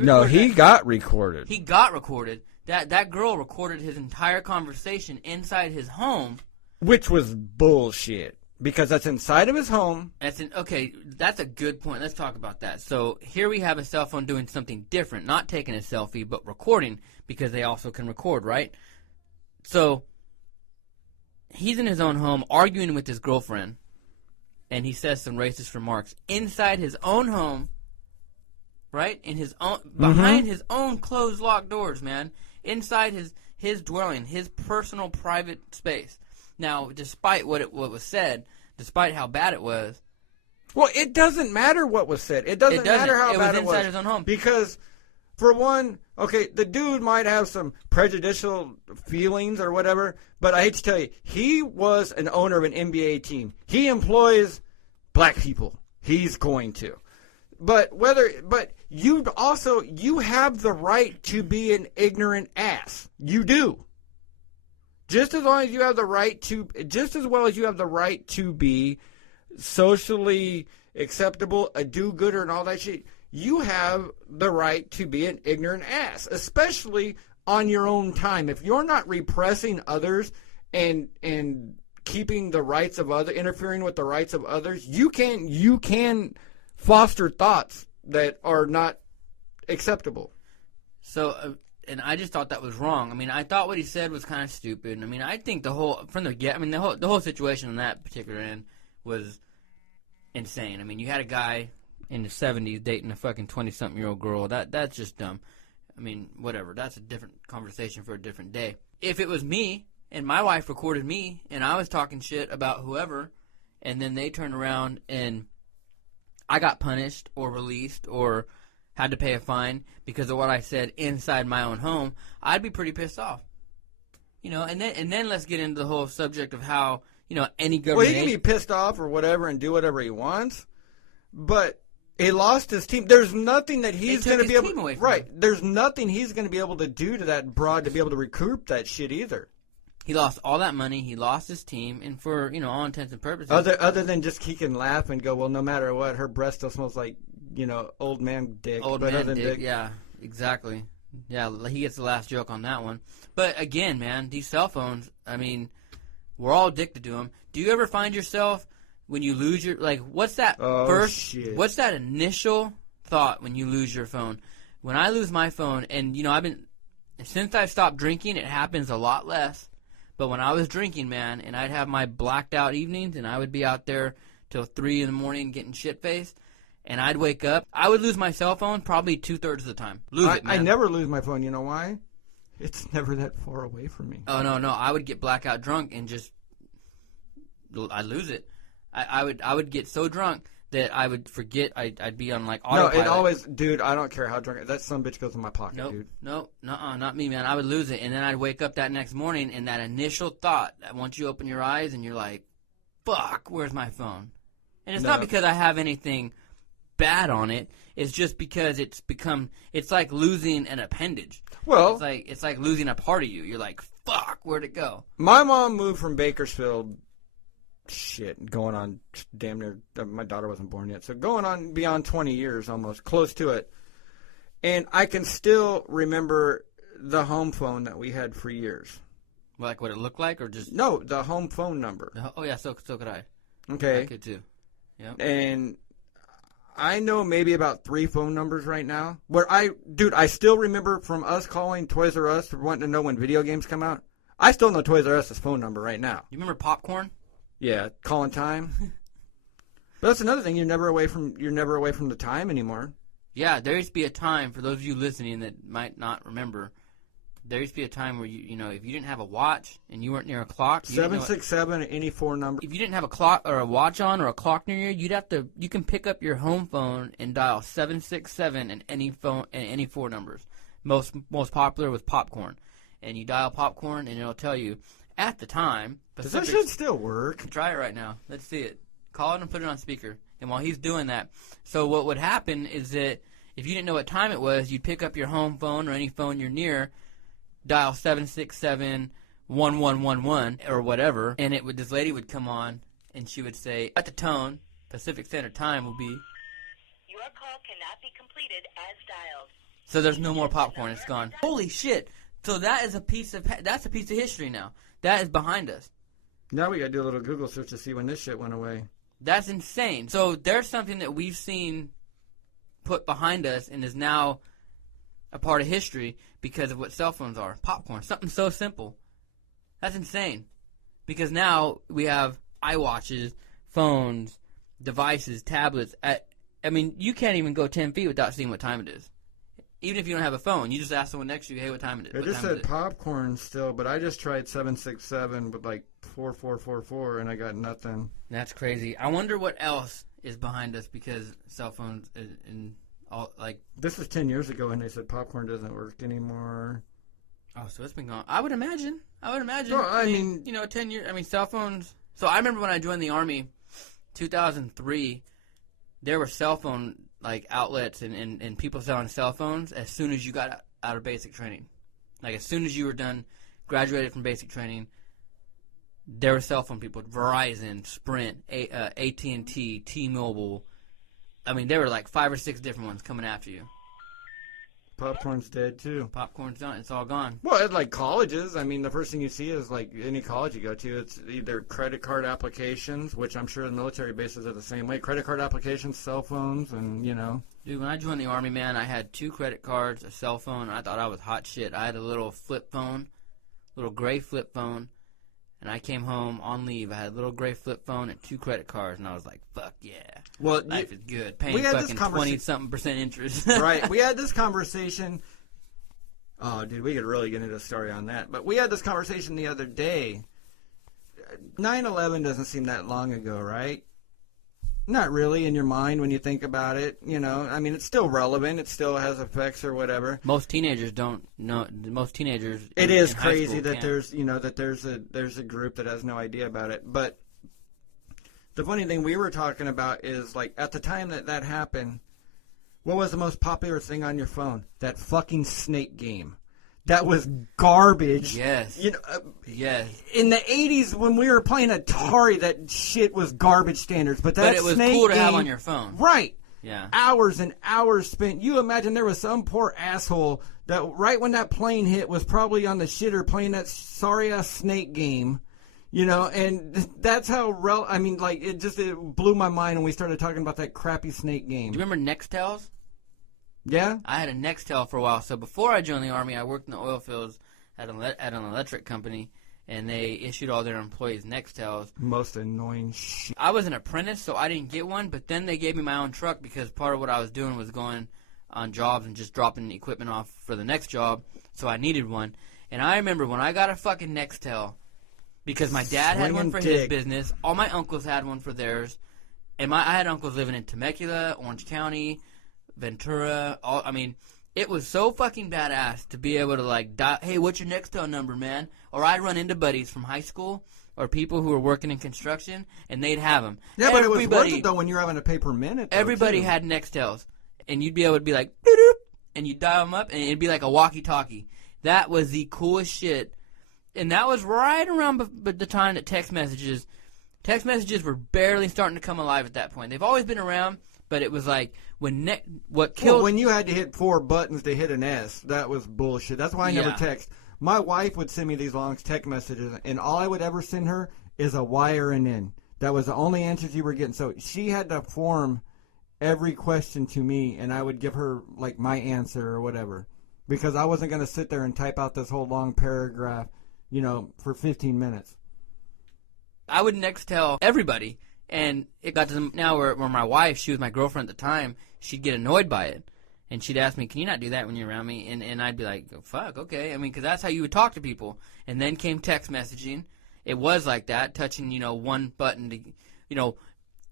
got recorded. He got recorded. That girl recorded his entire conversation inside his home. Which was bullshit. Because that's inside of his home. Okay, that's a good point. Let's talk about that. So here we have a cell phone doing something different. Not taking a selfie, but recording. Because they also can record, right? So he's in his own home arguing with his girlfriend. And he says some racist remarks inside his own home. Right? In his own, behind his own closed locked doors, man. Inside his dwelling, his personal private space. Now, despite what was said, despite how bad it was. Well, it doesn't matter what was said. It doesn't matter how bad it was. It was inside his own home. Because, for one, okay, the dude might have some prejudicial feelings or whatever, but I hate to tell you, he was an owner of an NBA team. He employs black people. He's going to. But you have the right to be an ignorant ass. You do. Just as well as you have the right to be socially acceptable, a do-gooder and all that shit, you have the right to be an ignorant ass, especially on your own time. If you're not repressing others and keeping the rights of others, interfering with the rights of others, you can foster thoughts that are not acceptable. So, and I just thought that was wrong. I mean, I thought what he said was kind of stupid. I mean, I think the whole situation on that particular end was insane. I mean, you had a guy in the 70s dating a fucking 20-something-year-old girl. That's just dumb. I mean, whatever. That's a different conversation for a different day. If it was me and my wife recorded me and I was talking shit about whoever, and then they turned around and I got punished or released or had to pay a fine because of what I said inside my own home, I'd be pretty pissed off. You know, and then let's get into the whole subject of how, you know, any government... Well, he can be pissed off or whatever and do whatever he wants, but he lost his team. There's nothing that he's going to be able... Right. There's nothing he's going to be able to do to that broad to be able to recoup that shit either. He lost all that money. He lost his team, and for, you know, all intents and purposes... Other than just he can laugh and go, well, no matter what, her breath still smells like, you know, old man dick. Old man dick, yeah, exactly. Yeah, he gets the last joke on that one. But again, man, these cell phones, I mean, we're all addicted to them. Do you ever find yourself when you lose your, like, what's that what's that initial thought when you lose your phone? When I lose my phone, and, you know, since I've stopped drinking, it happens a lot less. But when I was drinking, man, and I'd have my blacked out evenings, and I would be out there till 3 in the morning getting shit-faced, and I'd wake up, I would lose my cell phone probably 2/3 of the time. I never lose my phone. You know why? It's never that far away from me. Oh, no. I would get blackout drunk and just, I'd lose it. I would get so drunk that I would forget I'd be on, like, autopilot. No, it always, dude, I don't care how drunk, that son of a bitch goes in my pocket, dude. No, not me, man. I would lose it, and then I'd wake up that next morning, and that initial thought, once you open your eyes and you're like, fuck, where's my phone? And it's not because I have anything bad on it. It's just because it's like losing an appendage. Well, it's like losing a part of you. You're like, fuck, where'd it go? My mom moved from Bakersfield, going on damn near, my daughter wasn't born yet, so going on beyond 20 years almost, close to it. And I can still remember the home phone that we had for years. Like what it looked like, or just... No, the home phone number. Oh, yeah, so could I. Okay. I could too. Yep. And I know maybe about 3 phone numbers right now. I still remember from us calling Toys R Us wanting to know when video games come out. I still know Toys R Us's phone number right now. You remember Popcorn? Yeah, calling time. But that's another thing. You're never away from the time anymore. Yeah, there used to be a time, for those of you listening that might not remember, there used to be a time where you know, if you didn't have a watch and you weren't near a clock, 767 any 4 number. If you didn't have a clock or a watch on or a clock near you, you can pick up your home phone and dial 767 and any 4 numbers. Most popular was Popcorn, and you dial Popcorn and it'll tell you at the time. Does that shit still work? Try it right now. Let's see it. Call it and put it on speaker. And while he's doing that, so what would happen is that if you didn't know what time it was, you'd pick up your home phone or any phone you're near, dial 767-1111 or whatever, and this lady would come on and she would say, at the tone, Pacific Standard Time will be, your call cannot be completed as dialed. So there's no more Popcorn. It's gone. Holy shit! So that's a piece of history now. That is behind us. Now we gotta do a little Google search to see when this shit went away. That's insane. So there's something that we've seen put behind us and is now a part of history because of what cell phones are. Popcorn. Something so simple. That's insane. Because now we have iWatches, phones, devices, tablets. I mean, you can't even go 10 feet without seeing what time it is. Even if you don't have a phone, you just ask someone next to you, hey, what time it is? It just said Popcorn still, but I just tried 767 with like 4444 and I got nothing. That's crazy. I wonder what else is behind us because cell phones and all, like... This was 10 years ago and they said Popcorn doesn't work anymore. Oh, so it's been gone. I would imagine. Well, I mean... You know, 10 years... I mean, cell phones... So I remember when I joined the Army, 2003, there were cell phone... like outlets and people selling cell phones as soon as you got out of basic training. Like as soon as you were done, graduated from basic training, there were cell phone people. Verizon, Sprint, AT&T, T-Mobile. I mean, there were like 5 or 6 different ones coming after you. Popcorn's dead too. Popcorn's done. It's all gone. Well, it's like colleges. I mean, the first thing you see is like any college you go to, it's either credit card applications, which I'm sure the military bases are the same way. Credit card applications, cell phones, and you know. Dude, when I joined the Army, man, I had 2 credit cards, a cell phone. I thought I was hot shit. I had a little flip phone, little gray flip phone, and I came home on leave. I had a little gray flip phone and 2 credit cards, and I was like, fuck yeah. Well, life is good. Paying fucking 20-something% interest. Right. We had this conversation. Oh, dude, we could really get into a story on that. But we had this conversation the other day. 9/11 doesn't seem that long ago, right? Not really in your mind when you think about it. You know, I mean, it's still relevant. It still has effects or whatever. Most teenagers don't know. Most teenagers. It is in high crazy school that can't. there's, you know, that there's a group that has no idea about it. But the funny thing we were talking about is, like, at the time that happened, what was the most popular thing on your phone? That fucking Snake game. That was garbage. Yes. You know, Yes. in the 80s when we were playing Atari, that shit was garbage standards. But But it was Snake cool to have game- on your phone. Right. Yeah. Hours and hours spent. You imagine there was some poor asshole that right when that plane hit was probably on the shitter playing that sorry-ass Snake game. You know, and that's how, I mean, like, it blew my mind when we started talking about that crappy Snake game. Do you remember Nextels? Yeah? I had a Nextel for a while. So before I joined the Army, I worked in the oil fields at an electric company, and they issued all their employees Nextels. Most annoying shit. I was an apprentice, so I didn't get one, but then they gave me my own truck because part of what I was doing was going on jobs and just dropping equipment off for the next job, so I needed one. And I remember when I got a fucking Nextel, because my dad had one Swinging for dick. his business, all my uncles had one for theirs, and I had uncles living in Temecula, Orange County, Ventura. It was so fucking badass to be able to, like, hey, what's your Nextel number, man? Or I'd run into buddies from high school or people who were working in construction, and they'd have them. Yeah, but it was worth it, though, when you're having to pay per minute. Though, Everybody too. had Nextels, and you'd be able to be like, doop, and you'd dial them up, and it'd be like a walkie-talkie. That was the coolest shit. And that was right around the time that text messages were barely starting to come alive at that point. They've always been around, but it was like when when you had to hit 4 buttons to hit an S, that was bullshit. That's why I never Yeah. text. My wife would send me these long text messages, and all I would ever send her is a Y or an N. That was the only answers you were getting. So she had to form every question to me, and I would give her, like, my answer or whatever, because I wasn't going to sit there and type out this whole long paragraph, you know, for 15 minutes. I would Nextel everybody, and it got to now where my wife, she was my girlfriend at the time, she'd get annoyed by it. And she'd ask me, can you not do that when you're around me? And I'd be like, oh, fuck, okay. I mean, because that's how you would talk to people. And then came text messaging. It was like that, touching, you know, one button to, you know,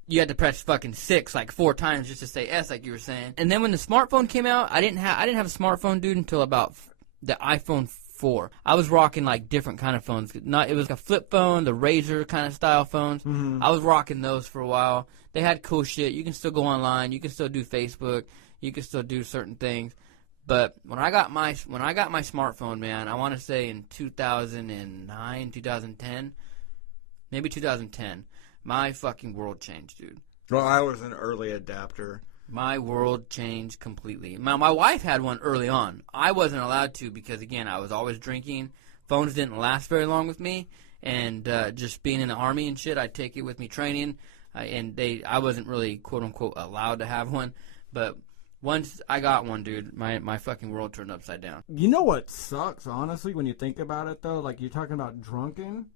you had to press fucking 6 like 4 times just to say S, like you were saying. And then when the smartphone came out, I didn't have a smartphone, dude, until about the iPhone 4. I was rocking like different kind of phones. It was like a flip phone, the Razor kind of style phones. Mm-hmm. I was rocking those for a while. They had cool shit. You can still go online. You can still do Facebook. You can still do certain things. But when I got my smartphone, man, I want to say in 2009, 2010, maybe 2010, my fucking world changed, dude. Well, I was an early adapter. My world changed completely. My wife had one early on. I wasn't allowed to because, again, I was always drinking. Phones didn't last very long with me. And just being in the Army and shit, I'd take it with me training. I wasn't really, quote-unquote, allowed to have one. But once I got one, dude, my fucking world turned upside down. You know what sucks, honestly, when you think about it, though? Like, you're talking about drunken.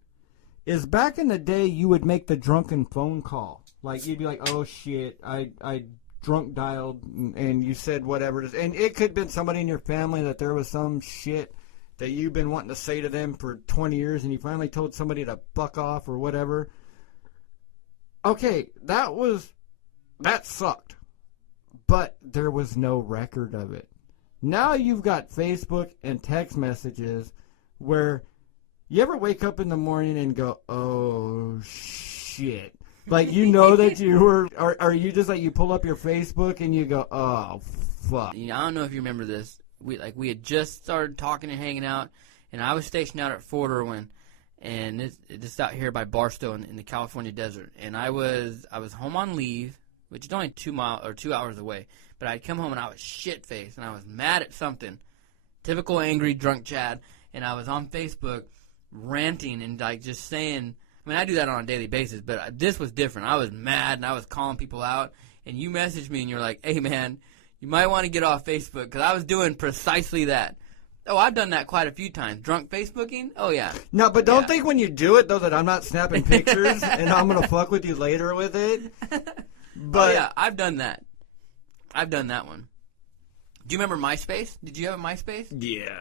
Is back in the day, you would make the drunken phone call. Like, you'd be like, oh, shit, I drunk dialed, and you said whatever it is. And it could have been somebody in your family that there was some shit that you've been wanting to say to them for 20 years, and you finally told somebody to fuck off or whatever. Okay, that sucked. But there was no record of it. Now you've got Facebook and text messages where you ever wake up in the morning and go, oh, shit. Like, you know that you were, are you just like, you pull up your Facebook and you go, oh, fuck. I don't know if you remember this. We had just started talking and hanging out, and I was stationed out at Fort Irwin, and it's just out here by Barstow in the California desert. And I was home on leave, which is only 2 hours away. But I'd come home and I was shit-faced, and I was mad at something. Typical angry, drunk Chad. And I was on Facebook ranting and, like, just saying, I mean, I do that on a daily basis, but this was different. I was mad, and I was calling people out. And you messaged me, and you're like, hey, man, you might want to get off Facebook, because I was doing precisely that. Oh, I've done that quite a few times. Drunk Facebooking? Oh, yeah. No, but don't think when you do it, though, that I'm not snapping pictures and I'm going to fuck with you later with it. But yeah, I've done that. I've done that one. Do you remember MySpace? Did you have a MySpace? Yeah.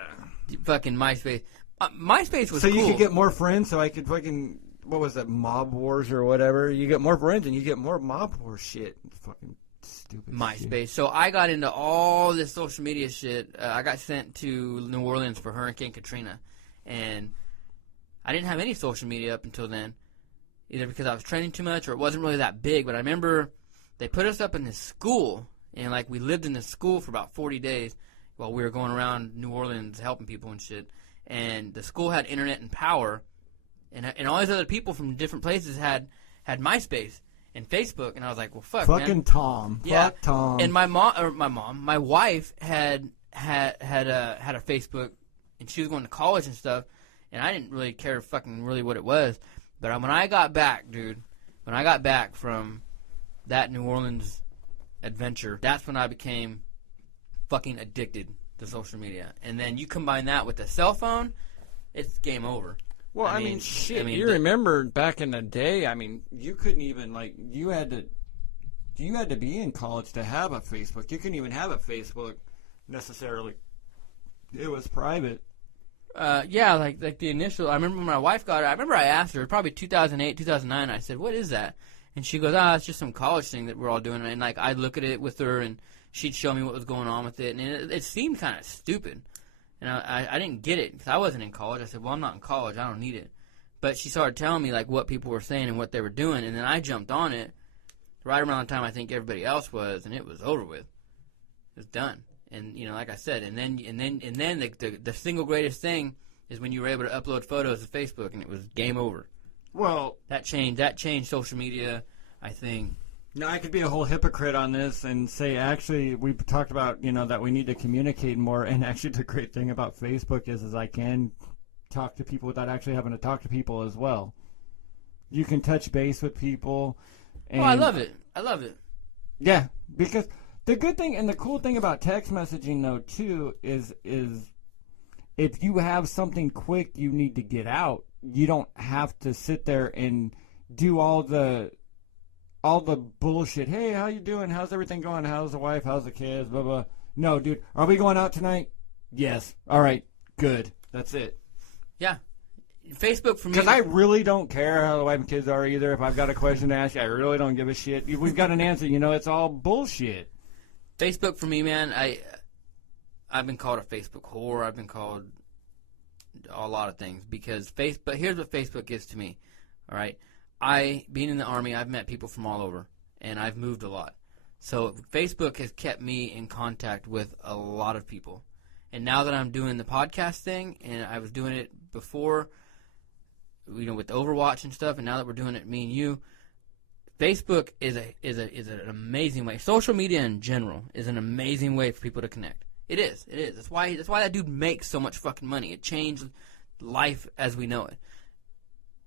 Fucking MySpace. MySpace was so cool. you could get more friends so I could fucking what was it, Mob Wars or whatever. You get more friends and you get more Mob Wars shit. Fucking stupid MySpace. shit. So I got into all this social media shit. I got sent to New Orleans for Hurricane Katrina, and I didn't have any social media up until then, either because I was training too much or it wasn't really that big. But I remember they put us up in this school, and like we lived in this school for about 40 days while we were going around New Orleans helping people and shit. And the school had internet and power, and all these other people from different places had MySpace and Facebook, and I was like, well, fuck, Fucking man. Tom. Yeah. Fuck Tom. And my wife had a Facebook, and she was going to college and stuff, and I didn't really care fucking really what it was. But when I got back, dude, when I got back from that New Orleans adventure, that's when I became fucking addicted to social media. And then you combine that with the cell phone, it's game over. Well, I mean, shit. You remember back in the day? I mean, you couldn't even you had to be in college to have a Facebook. You couldn't even have a Facebook necessarily. It was private. Yeah, like the initial. I remember when my wife got it. I remember I asked her, probably 2008, 2009. I said, "What is that?" And she goes, "Ah, it's just some college thing that we're all doing." And like I'd look at it with her, and she'd show me what was going on with it, and it seemed kind of stupid. And I didn't get it because I wasn't in college. I said, well, I'm not in college. I don't need it. But she started telling me like what people were saying and what they were doing, and then I jumped on it right around the time I think everybody else was, and it was over with. It was done. And like I said, and then the single greatest thing is when you were able to upload photos to Facebook, and it was game over. Well, that changed social media, I think. Now, I could be a whole hypocrite on this and say, actually, we talked about, that we need to communicate more. And actually, the great thing about Facebook is I can talk to people without actually having to talk to people as well. You can touch base with people. And I love it. I love it. Yeah, because the good thing and the cool thing about text messaging, though, too, is if you have something quick you need to get out, you don't have to sit there and do all the bullshit. Hey, how you doing? How's everything going? How's the wife? How's the kids? Blah, blah. No, dude. Are we going out tonight? Yes. All right. Good. That's it. Yeah. Facebook for me. Because I really don't care how the wife and kids are either. If I've got a question to ask you, I really don't give a shit. We've got an answer. It's all bullshit. Facebook for me, man, I've been called a Facebook whore. I've been called a lot of things because but here's what Facebook is to me. All right. Being in the Army, I've met people from all over, and I've moved a lot. So Facebook has kept me in contact with a lot of people. And now that I'm doing the podcast thing, and I was doing it before, with Overwatch and stuff, and now that we're doing it, me and you, Facebook is an amazing way. Social media in general is an amazing way for people to connect. It is. That's why that dude makes so much fucking money. It changed life as we know it.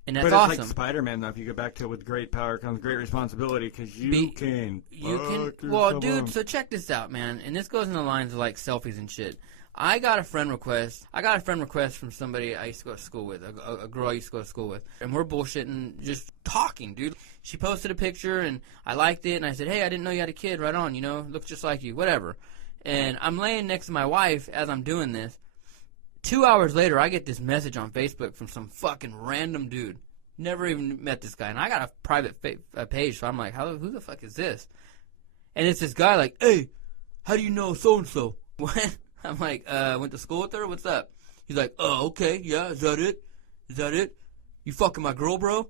And that's awesome. But it's like Spider-Man, though. If you go back to it, with great power comes great responsibility, because you can. Well, dude, so check this out, man. And this goes in the lines of like selfies and shit. I got a friend request from somebody I used to go to school with, a girl I used to go to school with. And we're bullshitting, just talking, dude. She posted a picture, and I liked it, and I said, hey, I didn't know you had a kid. Right on, looks just like you, whatever. And I'm laying next to my wife as I'm doing this. 2 hours later, I get this message on Facebook from some fucking random dude. Never even met this guy. And I got a private page, so I'm like, who the fuck is this? And it's this guy like, hey, how do you know so-and-so? What? I'm like, went to school with her? What's up? He's like, oh, okay, yeah, is that it? You fucking my girl, bro?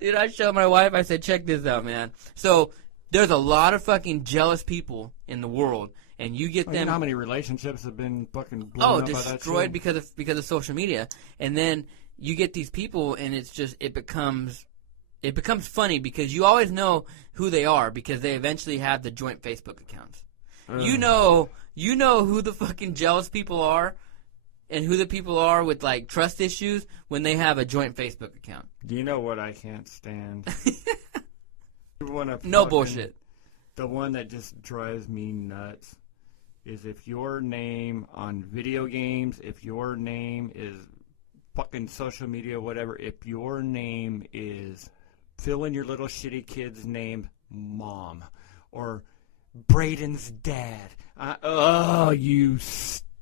Dude, I showed my wife, I said, check this out, man. So there's a lot of fucking jealous people in the world. And you get them. You know how many relationships have been fucking blown up by that shit? Destroyed because of social media. And then you get these people, and it's just it becomes funny because you always know who they are because they eventually have the joint Facebook accounts. You know who the fucking jealous people are, and who the people are with like trust issues when they have a joint Facebook account. Do you know what I can't stand? No bullshit. The one that just drives me nuts is if your name on video games, if your name is fucking social media, whatever, if your name is fill in your little shitty kid's name, Mom, or Braden's dad. You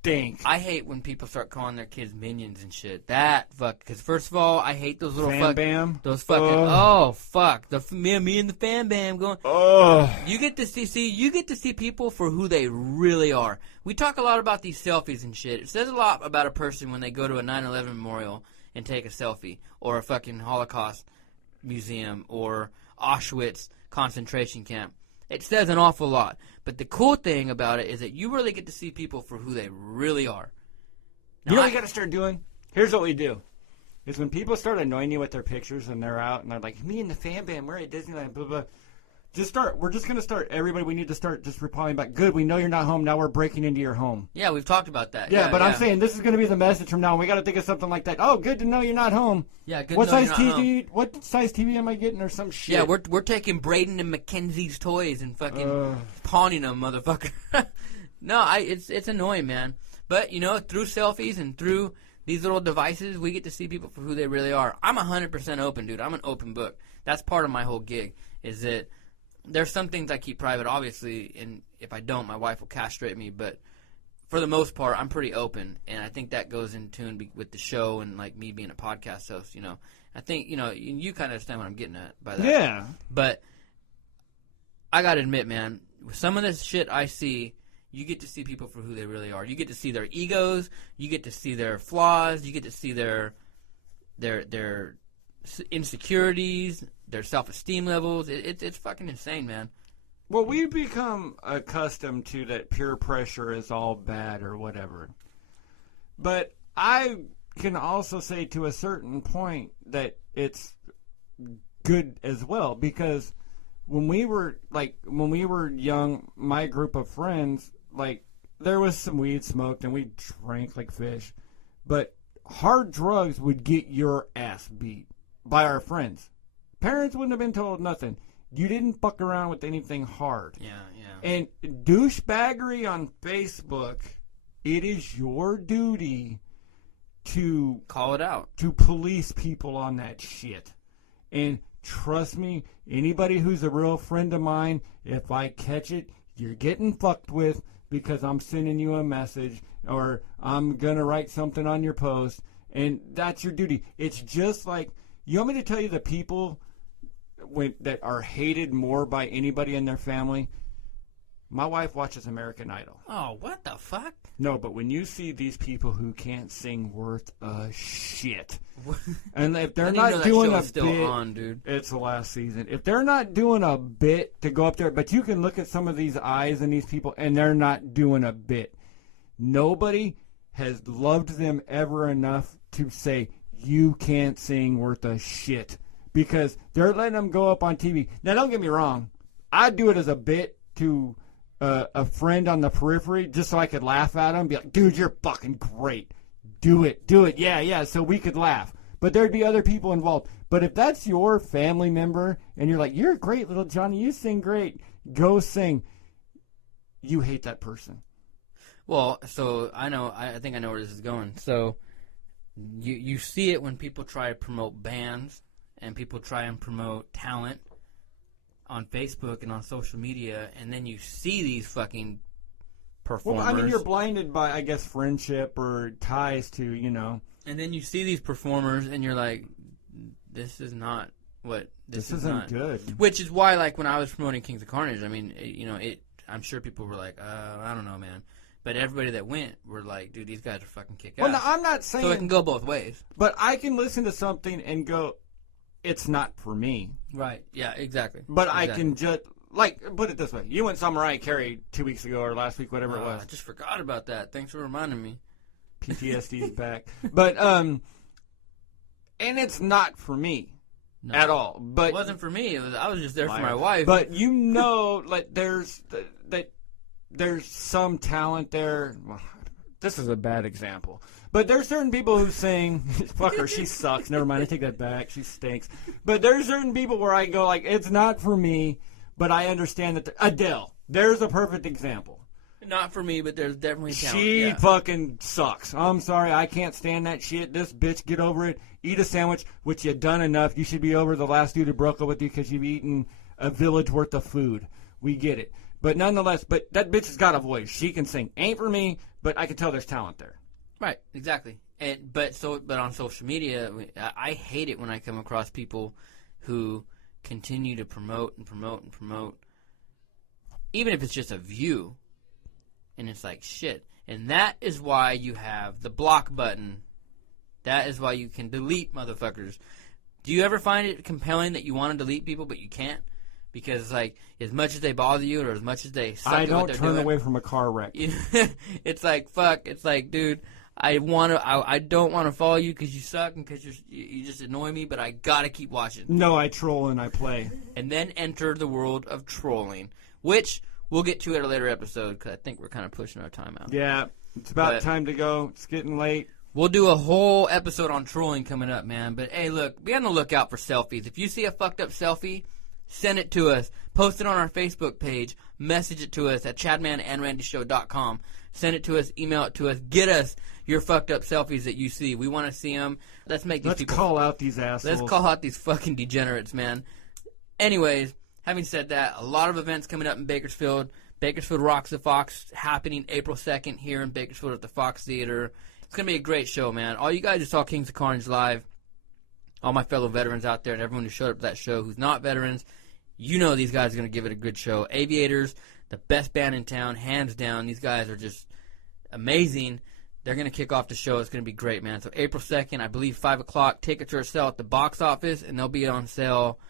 stinks. I hate when people start calling their kids minions and shit. Because first of all, I hate those little those fucking, fuck. Me and the fan bam going, you get to see people for who they really are. We talk a lot about these selfies and shit. It says a lot about a person when they go to a 9/11 memorial and take a selfie, or a fucking Holocaust museum, or Auschwitz concentration camp. It says an awful lot. But the cool thing about it is that you really get to see people for who they really are. Now, you know what you got to start doing? Here's what we do. Is when people start annoying you with their pictures and they're out and they're like, me and the fan band, we're at Disneyland, blah, blah. We're just going to start, everybody, we need to start just replying back, good, we know you're not home, now we're breaking into your home. Yeah, we've talked about that. Yeah, but I'm saying this is going to be the message from now on. We got to think of something like that. Oh, good to know you're not home. Yeah, good what to know size you're not TV? home. What size TV am I getting or some shit? Yeah, we're taking Braden and Mackenzie's toys and fucking pawning them, motherfucker. No, it's annoying, man. But, through selfies and through these little devices, we get to see people for who they really are. I'm 100% open, dude. I'm an open book. That's part of my whole gig, is that there's some things I keep private, obviously, and if I don't, my wife will castrate me. But for the most part, I'm pretty open, and I think that goes in tune with the show and, like, me being a podcast host, I think, you kind of understand what I'm getting at by that. Yeah. But I got to admit, man, with some of this shit I see, you get to see people for who they really are. You get to see their egos. You get to see their flaws. You get to see their insecurities, their self-esteem levels. It's fucking insane, man. Well, we've become accustomed to that peer pressure is all bad or whatever. But I can also say to a certain point that it's good as well, because when we were young, my group of friends, like, there was some weed smoked and we drank like fish, but hard drugs would get your ass beat by our friends. Parents wouldn't have been told nothing. You didn't fuck around with anything hard. Yeah. And douchebaggery on Facebook, it is your duty to call it out, to police people on that shit. And trust me, anybody who's a real friend of mine, if I catch it, you're getting fucked with, because I'm sending you a message or I'm going to write something on your post, and that's your duty. It's just like, you want me to tell you the people that are hated more by anybody in their family? My wife watches American Idol. Oh, what the fuck? No, but when you see these people who can't sing worth a shit, and if they're not doing a still bit, on, dude. It's the last season. If they're not doing a bit to go up there, but you can look at some of these eyes and these people, and they're not doing a bit. Nobody has loved them ever enough to say, you can't sing worth a shit, because they're letting them go up on TV. Now, don't get me wrong. I'd do it as a bit to a friend on the periphery just so I could laugh at him, be like, dude, you're fucking great. Do it. Yeah, so we could laugh. But there'd be other people involved. But if that's your family member and you're like, you're great, little Johnny, you sing great, go sing, you hate that person. Well, so I think I know where this is going. So you see it when people try to promote bands and people try and promote talent on Facebook and on social media, and then you see these fucking performers. Well, I mean, you're blinded by, I guess, friendship or ties to, And then you see these performers, and you're like, this is not what this isn't not good. Which is why, like, when I was promoting Kings of Carnage, I mean, I'm sure people were like, I don't know, man. But everybody that went were like, dude, these guys are fucking kick-ass. Well, no, I'm not saying... So it can go both ways. But I can listen to something and go, it's not for me. Right. Yeah, exactly. But exactly. I can just... Like, put it this way. You went and saw Mariah Carey 2 weeks ago or last week, whatever it was. I just forgot about that. Thanks for reminding me. PTSD's back. But, and it's not for me at all. But it wasn't for me. I was just there for my wife. But like, there's some talent there. Well, this is a bad example. But there's certain people who sing, fuck her, she sucks. Never mind, I take that back. She stinks. But there's certain people where I go, like, it's not for me, but I understand that. Adele, there's a perfect example. Not for me, but there's definitely talent. She fucking sucks. I'm sorry, I can't stand that shit. This bitch, get over it. Eat a sandwich, which you done enough. You should be over the last dude who broke up with you because you've eaten a village worth of food. We get it. But nonetheless, that bitch has got a voice. She can sing. Ain't for me, but I can tell there's talent there. Right, exactly. But on social media, I hate it when I come across people who continue to promote and promote and promote, even if it's just a view, and it's like shit. And that is why you have the block button. That is why you can delete motherfuckers. Do you ever find it compelling that you want to delete people but you can't? Because it's like, as much as they bother you or as much as they suck I at what don't they're turn doing, away from a car wreck. it's like, fuck. It's like, dude, I don't want to follow you because you suck and because you just annoy me, but I got to keep watching. No, I troll and I play. And then enter the world of trolling, which we'll get to at a later episode because I think we're kind of pushing our time out. Yeah, it's about time to go. It's getting late. We'll do a whole episode on trolling coming up, man. But, hey, look, be on the lookout for selfies. If you see a fucked up selfie, send it to us. Post it on our Facebook page. Message it to us at chadmanandrandyshow.com. Send it to us. Email it to us. Get us your fucked up selfies that you see. We want to see them. Let's make these people... Let's call out these assholes. Let's call out these fucking degenerates, man. Anyways, having said that, a lot of events coming up in Bakersfield. Bakersfield Rocks the Fox happening April 2nd here in Bakersfield at the Fox Theater. It's going to be a great show, man. All you guys who saw Kings of Carnage live, all my fellow veterans out there and everyone who showed up to that show who's not veterans, you know these guys are going to give it a good show. Aviators, the best band in town, hands down. These guys are just amazing. They're going to kick off the show. It's going to be great, man. So April 2nd, I believe 5 o'clock. Tickets are sale at the box office, and they'll be on sale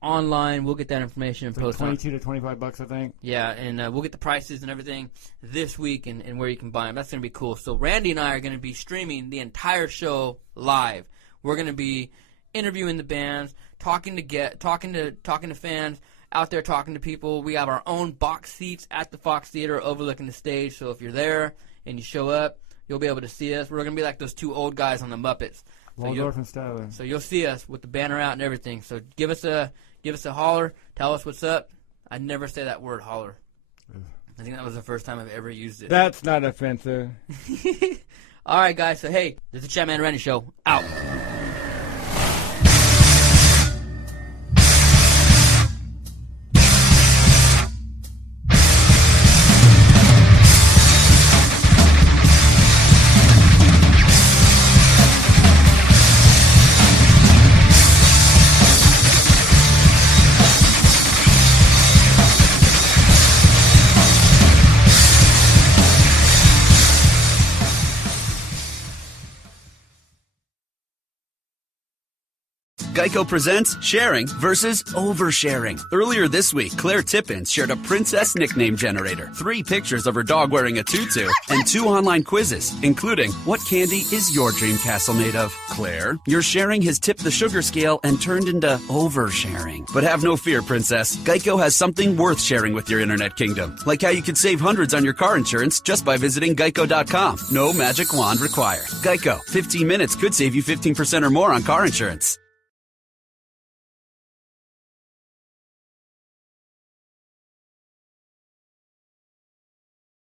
online. We'll get that information and post like $22 to $25, I think. Yeah, and we'll get the prices and everything this week and where you can buy them. That's going to be cool. So Randy and I are going to be streaming the entire show live. We're going to be interviewing the bands, talking to fans out there, talking to people. We have our own box seats at the Fox Theater overlooking the stage. So if you're there and you show up, you'll be able to see us. We're going to be like those two old guys on the Muppets. Waldorf and Statler. So you'll see us with the banner out and everything. So give us a holler. Tell us what's up. I'd never say that word, holler. I think that was the first time I've ever used it. That's not offensive. All right, guys. So, hey, this is the Chadman and Randy Show. Out. Geico presents sharing versus oversharing. Earlier this week, Claire Tippins shared a princess nickname generator, 3 pictures of her dog wearing a tutu, and 2 online quizzes, including, what candy is your dream castle made of? Claire, your sharing has tipped the sugar scale and turned into oversharing. But have no fear, princess. Geico has something worth sharing with your internet kingdom, like how you could save hundreds on your car insurance just by visiting geico.com. No magic wand required. Geico, 15 minutes could save you 15% or more on car insurance.